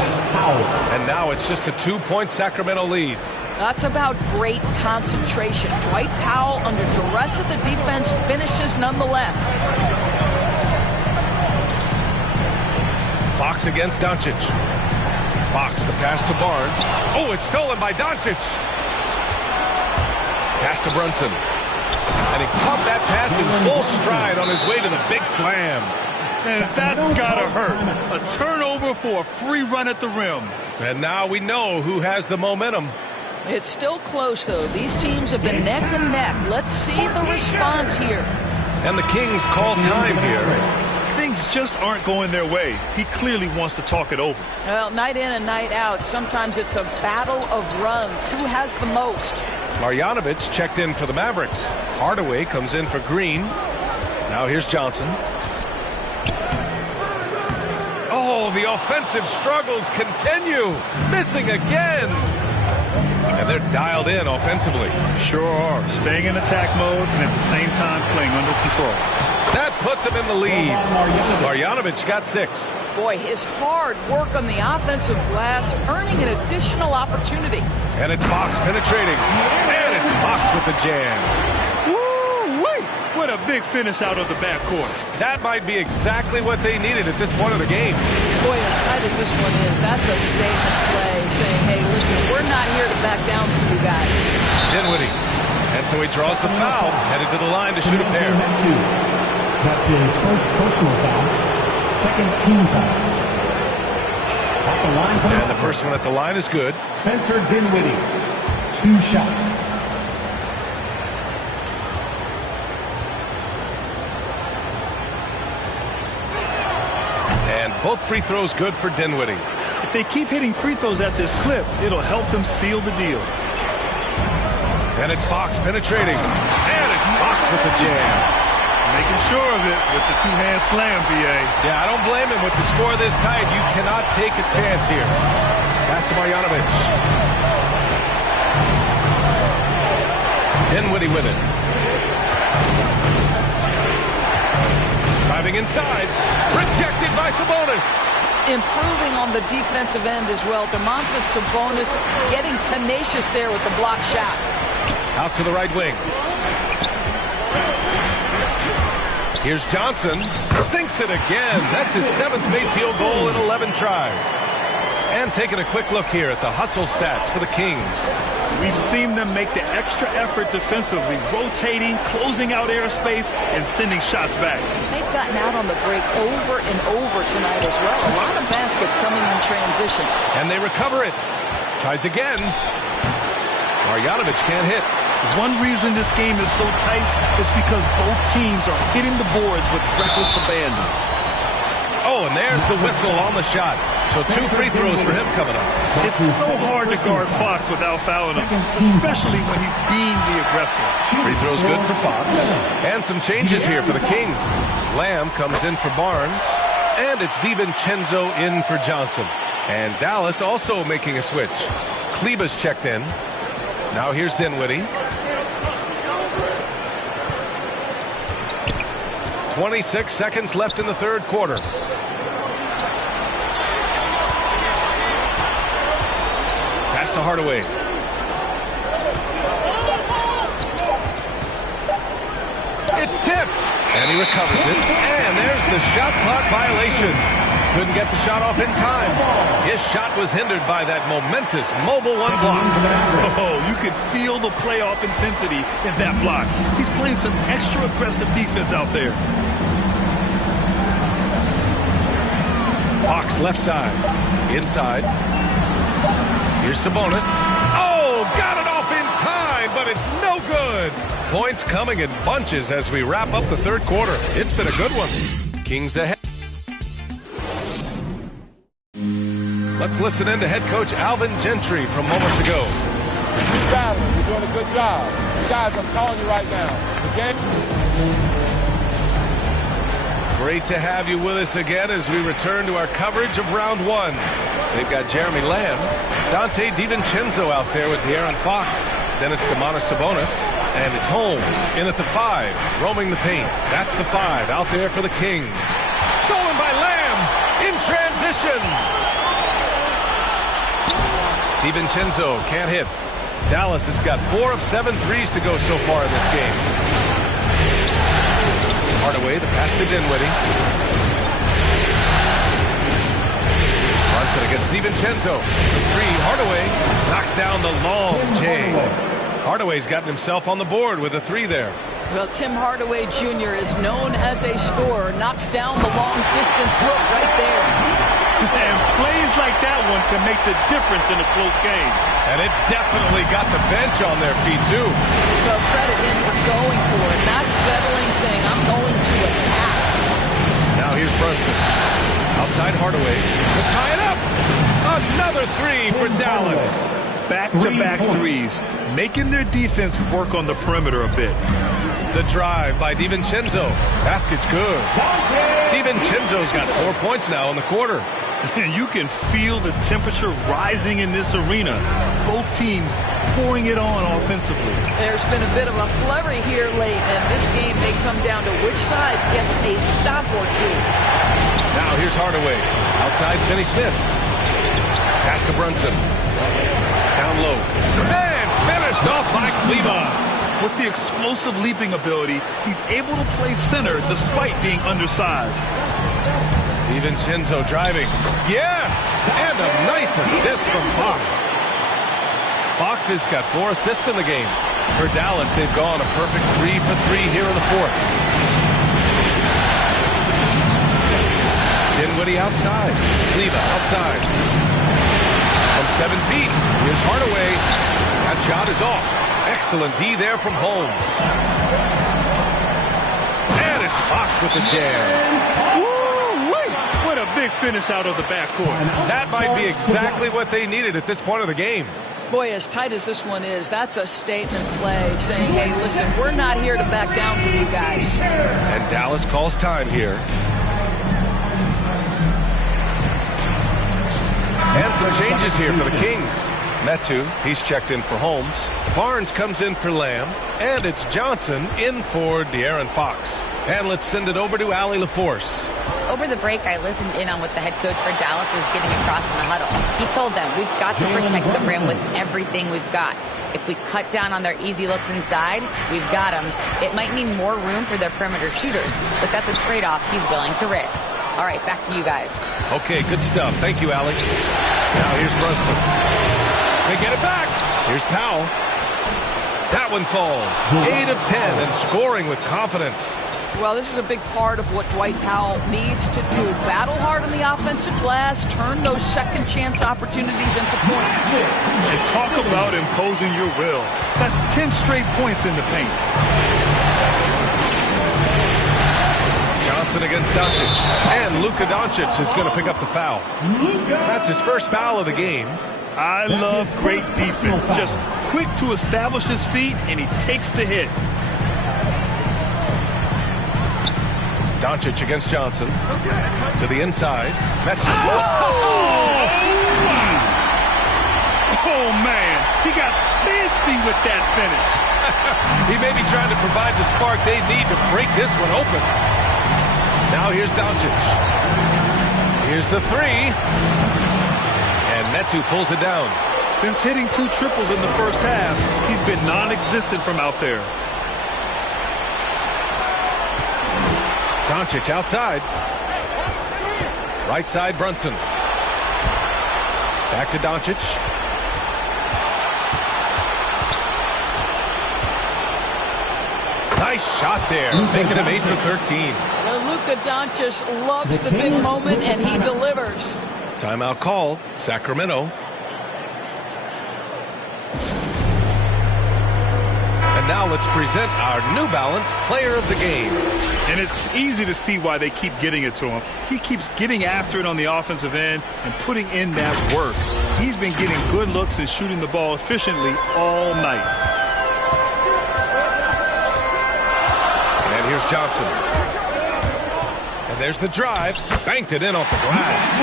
And now it's just a 2-point Sacramento lead. That's about great concentration. Dwight Powell, under duress of the defense, finishes nonetheless. Fox against Doncic. Fox, the pass to Barnes. Oh, it's stolen by Doncic. Pass to Brunson. And he caught that pass in full stride on his way to the big slam. And that's gotta hurt. A turnover for a free run at the rim. And now we know who has the momentum. It's still close, though. These teams have been neck and neck. Let's see the response here. And the Kings call time here. Things just aren't going their way. He clearly wants to talk it over. Well, night in and night out, sometimes it's a battle of runs. Who has the most? Marjanovic checked in for the Mavericks. Hardaway comes in for Green. Now here's Johnson. Oh, the offensive struggles continue. Missing again. And they're dialed in offensively. Sure are. Staying in attack mode and at the same time playing under control. That puts him in the lead. Marjanovic got 6. Boy, his hard work on the offensive glass earning an additional opportunity. And it's Fox penetrating. And it's Fox with the jam. Woo-wee! What a big finish out of the backcourt. That might be exactly what they needed at this point of the game. Boy, as tight as this one is, that's a statement play saying, hey, listen, we're not here to back down from you guys. Dinwiddie. And so he draws the foul, headed to the line to shoot a pair. That's his first personal foul. Second team foul. At the line for and the first one at the line is good. Spencer Dinwiddie. 2 shots. And both free throws good for Dinwiddie. If they keep hitting free throws at this clip, it'll help them seal the deal. And it's Fox penetrating. And it's Fox with the jam. Making sure of it with the two-hand slam, B.A. Yeah, I don't blame him with the score this tight. You cannot take a chance here. Pass to Marjanovic. Dinwiddie with it. Driving inside. Rejected by Sabonis. Improving on the defensive end as well. Domantas Sabonis getting tenacious there with the block shot. Out to the right wing. Here's Johnson. Sinks it again. That's his 7th made field goal in 11 tries. And taking a quick look here at the hustle stats for the Kings. We've seen them make the extra effort defensively, rotating, closing out airspace, and sending shots back. They've gotten out on the break over and over tonight as well. A lot of baskets coming in transition. And they recover it. Tries again. Marjanovic can't hit. One reason this game is so tight is because both teams are hitting the boards with reckless abandon. Oh, and there's the whistle on the shot. So 2 free throws for him coming up. It's so hard to guard Fox without fouling him, especially when he's being the aggressor. Free throws good for Fox. And some changes here for the Kings. Lamb comes in for Barnes. And it's DiVincenzo in for Johnson. And Dallas also making a switch. Kleba's checked in. Now here's Dinwiddie. 26 seconds left in the third quarter. Pass to Hardaway. It's tipped. And he recovers it. And there's the shot clock violation. Couldn't get the shot off in time. His shot was hindered by that momentous mobile 1 block. Oh, you could feel the playoff intensity in that block. He's playing some extra aggressive defense out there. Fox left side. Inside. Here's Sabonis. Oh, got it off in time, but it's no good. Points coming in bunches as we wrap up the third quarter. It's been a good one. Kings ahead. Let's listen in to head coach Alvin Gentry from moments ago. Keep battling. You're doing a good job. You guys, I'm telling you right now, the game. Great to have you with us again as we return to our coverage of round 1. They've got Jeremy Lamb, Dante DiVincenzo out there with De'Aaron Fox. Then it's Domantas Sabonis, and it's Holmes in at the 5, roaming the paint. That's the 5 out there for the Kings. Stolen by Lamb in transition. DiVincenzo can't hit. Dallas has got 4 of 7 threes to go so far in this game. Hardaway, the pass to Dinwiddie. Brunson against DiVincenzo. The 3, Hardaway knocks down the long J. Hardaway's gotten himself on the board with a 3 there. Well, Tim Hardaway Jr. is known as a scorer. Knocks down the long distance look right there. And plays like that one can make the difference in a close game. And it definitely got the bench on their feet, too. Well, credit him for going for it, not settling, saying, I'm going to attack. Now here's Brunson. Outside Hardaway. To tie it up. Another 3 for Dallas. Back-to-back threes, making their defense work on the perimeter a bit. The drive by DiVincenzo. Basket's good. DiVincenzo's got 4 points now in the quarter. You can feel the temperature rising in this arena. Both teams pouring it on offensively. There's been a bit of a flurry here late, and this game may come down to which side gets a stop or 2. Now here's Hardaway. Outside Finney-Smith. Pass to Brunson. Down low. And finished off by Kleba. With the explosive leaping ability, he's able to play center despite being undersized. DiVincenzo driving. Yes! And a nice assist from Fox. Fox has got 4 assists in the game. For Dallas, they've gone a perfect 3 for 3 here in the fourth. Dinwiddie outside. Leva outside. From 7 feet. Here's Hardaway. That shot is off. Excellent D there from Holmes. And it's Fox with the jam. What a big finish out of the backcourt. That might be exactly what they needed at this point of the game. Boy, as tight as this one is, that's a statement play saying, hey, listen, we're not here to back down from you guys. And Dallas calls time here. And some changes here for the Kings. Metu, he's checked in for Holmes. Barnes comes in for Lamb. And it's Johnson in for De'Aaron Fox. And let's send it over to Allie LaForce. Over the break, I listened in on what the head coach for Dallas was giving across in the huddle. He told them, we've got to protect the rim with everything we've got. If we cut down on their easy looks inside, we've got them. It might mean more room for their perimeter shooters, but that's a trade-off he's willing to risk. All right, back to you guys. Okay, good stuff. Thank you, Allie. Now here's Brunson. They get it back. Here's Powell. That one falls. 8 of 10 and scoring with confidence. Well, this is a big part of what Dwight Powell needs to do. Battle hard on the offensive glass, turn those second chance opportunities into points. And talk about imposing your will. That's 10 straight points in the paint. Johnson against Doncic. And Luka Doncic is going to pick up the foul. That's his first foul of the game. I love great defense. Just quick to establish his feet, and he takes the hit. Doncic against Johnson. To the inside. That's Oh, man. He got fancy with that finish. He may be trying to provide the spark they need to break this one open. Now here's Doncic. Here's the 3. And Metu pulls it down. Since hitting 2 triples in the first half, he's been non-existent from out there. Doncic outside. Right side, Brunson. Back to Doncic. Nice shot there, making him 8 for 13. Well, Luka Doncic loves the big moment, and he delivers. Timeout called, Sacramento. And now let's present our New Balance Player of the Game. And it's easy to see why they keep getting it to him. He keeps getting after it on the offensive end and putting in that work. He's been getting good looks and shooting the ball efficiently all night. And here's Johnson. And there's the drive. Banked it in off the glass.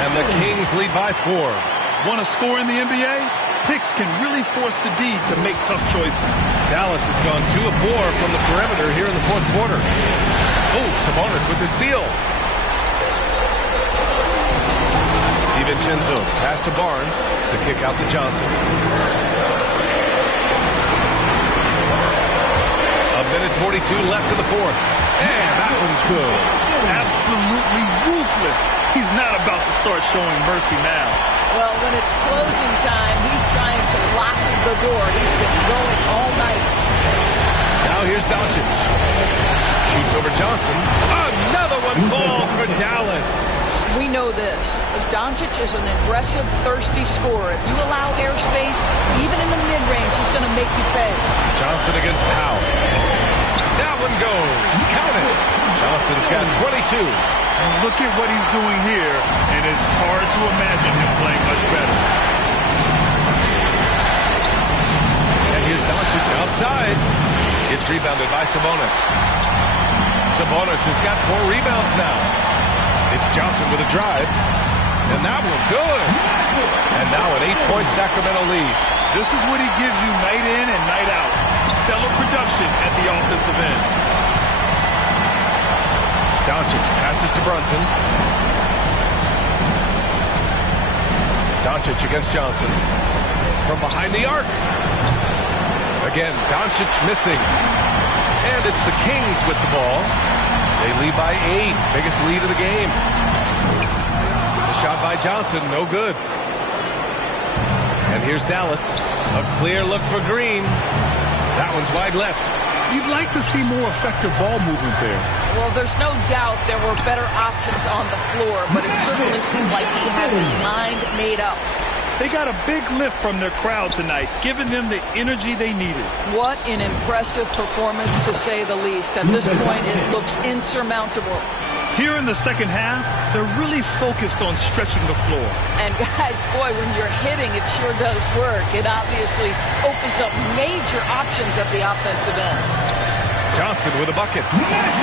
And the Kings lead by 4. Want to score in the NBA? Picks can really force the D to make tough choices. Dallas has gone 2 of 4 from the perimeter here in the fourth quarter. Oh, Sabonis with the steal. DiVincenzo pass to Barnes. The kick out to Johnson. A minute 42 left in the fourth. And that one's good. Absolutely ruthless. He's not about to start showing mercy now. Well, when it's closing time, he's trying to lock the door. He's been going all night. Now here's Doncic. Shoots over Johnson. Another one falls for Dallas. We know this. Doncic is an aggressive, thirsty scorer. If you allow airspace, even in the mid-range, he's going to make you pay. Johnson against Powell. That one goes. Count it. Johnson's got 22. Look at what he's doing here, and it's hard to imagine him playing much better. And here's Doncic outside. It's rebounded by Sabonis. Sabonis has got 4 rebounds now. It's Johnson with a drive. And that one good. And now an 8-point Sacramento lead. This is what he gives you night in and night out. Stellar production at the offensive end. Doncic passes to Brunson. Doncic against Johnson. From behind the arc. Again, Doncic missing. And it's the Kings with the ball. They lead by 8. Biggest lead of the game. The shot by Johnson, no good. And here's Dallas. A clear look for Green. That one's wide left. You'd like to see more effective ball movement there. Well, there's no doubt there were better options on the floor, but it certainly seemed like he had his mind made up. They got a big lift from their crowd tonight, giving them the energy they needed. What an impressive performance, to say the least. At this point, it looks insurmountable. Here in the second half, they're really focused on stretching the floor. And guys, boy, when you're hitting, it sure does work. It obviously opens up major options at the offensive end. Johnson with a bucket.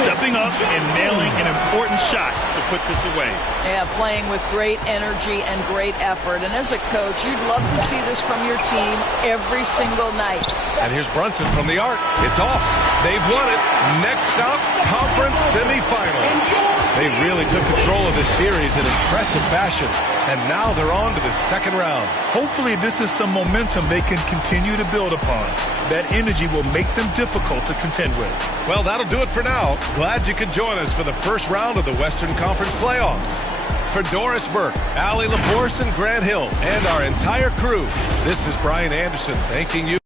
Stepping up and nailing an important shot to put this away. Yeah, playing with great energy and great effort. And as a coach, you'd love to see this from your team every single night. And here's Brunson from the arc. It's off. They've won it. Next stop, conference semifinal. They really took control of this series in impressive fashion. And now they're on to the second round. Hopefully this is some momentum they can continue to build upon. That energy will make them difficult to contend with. Well, that'll do it for now. Glad you could join us for the first round of the Western Conference playoffs. For Doris Burke, Allie LaForce, and Grant Hill, and our entire crew, this is Brian Anderson thanking you.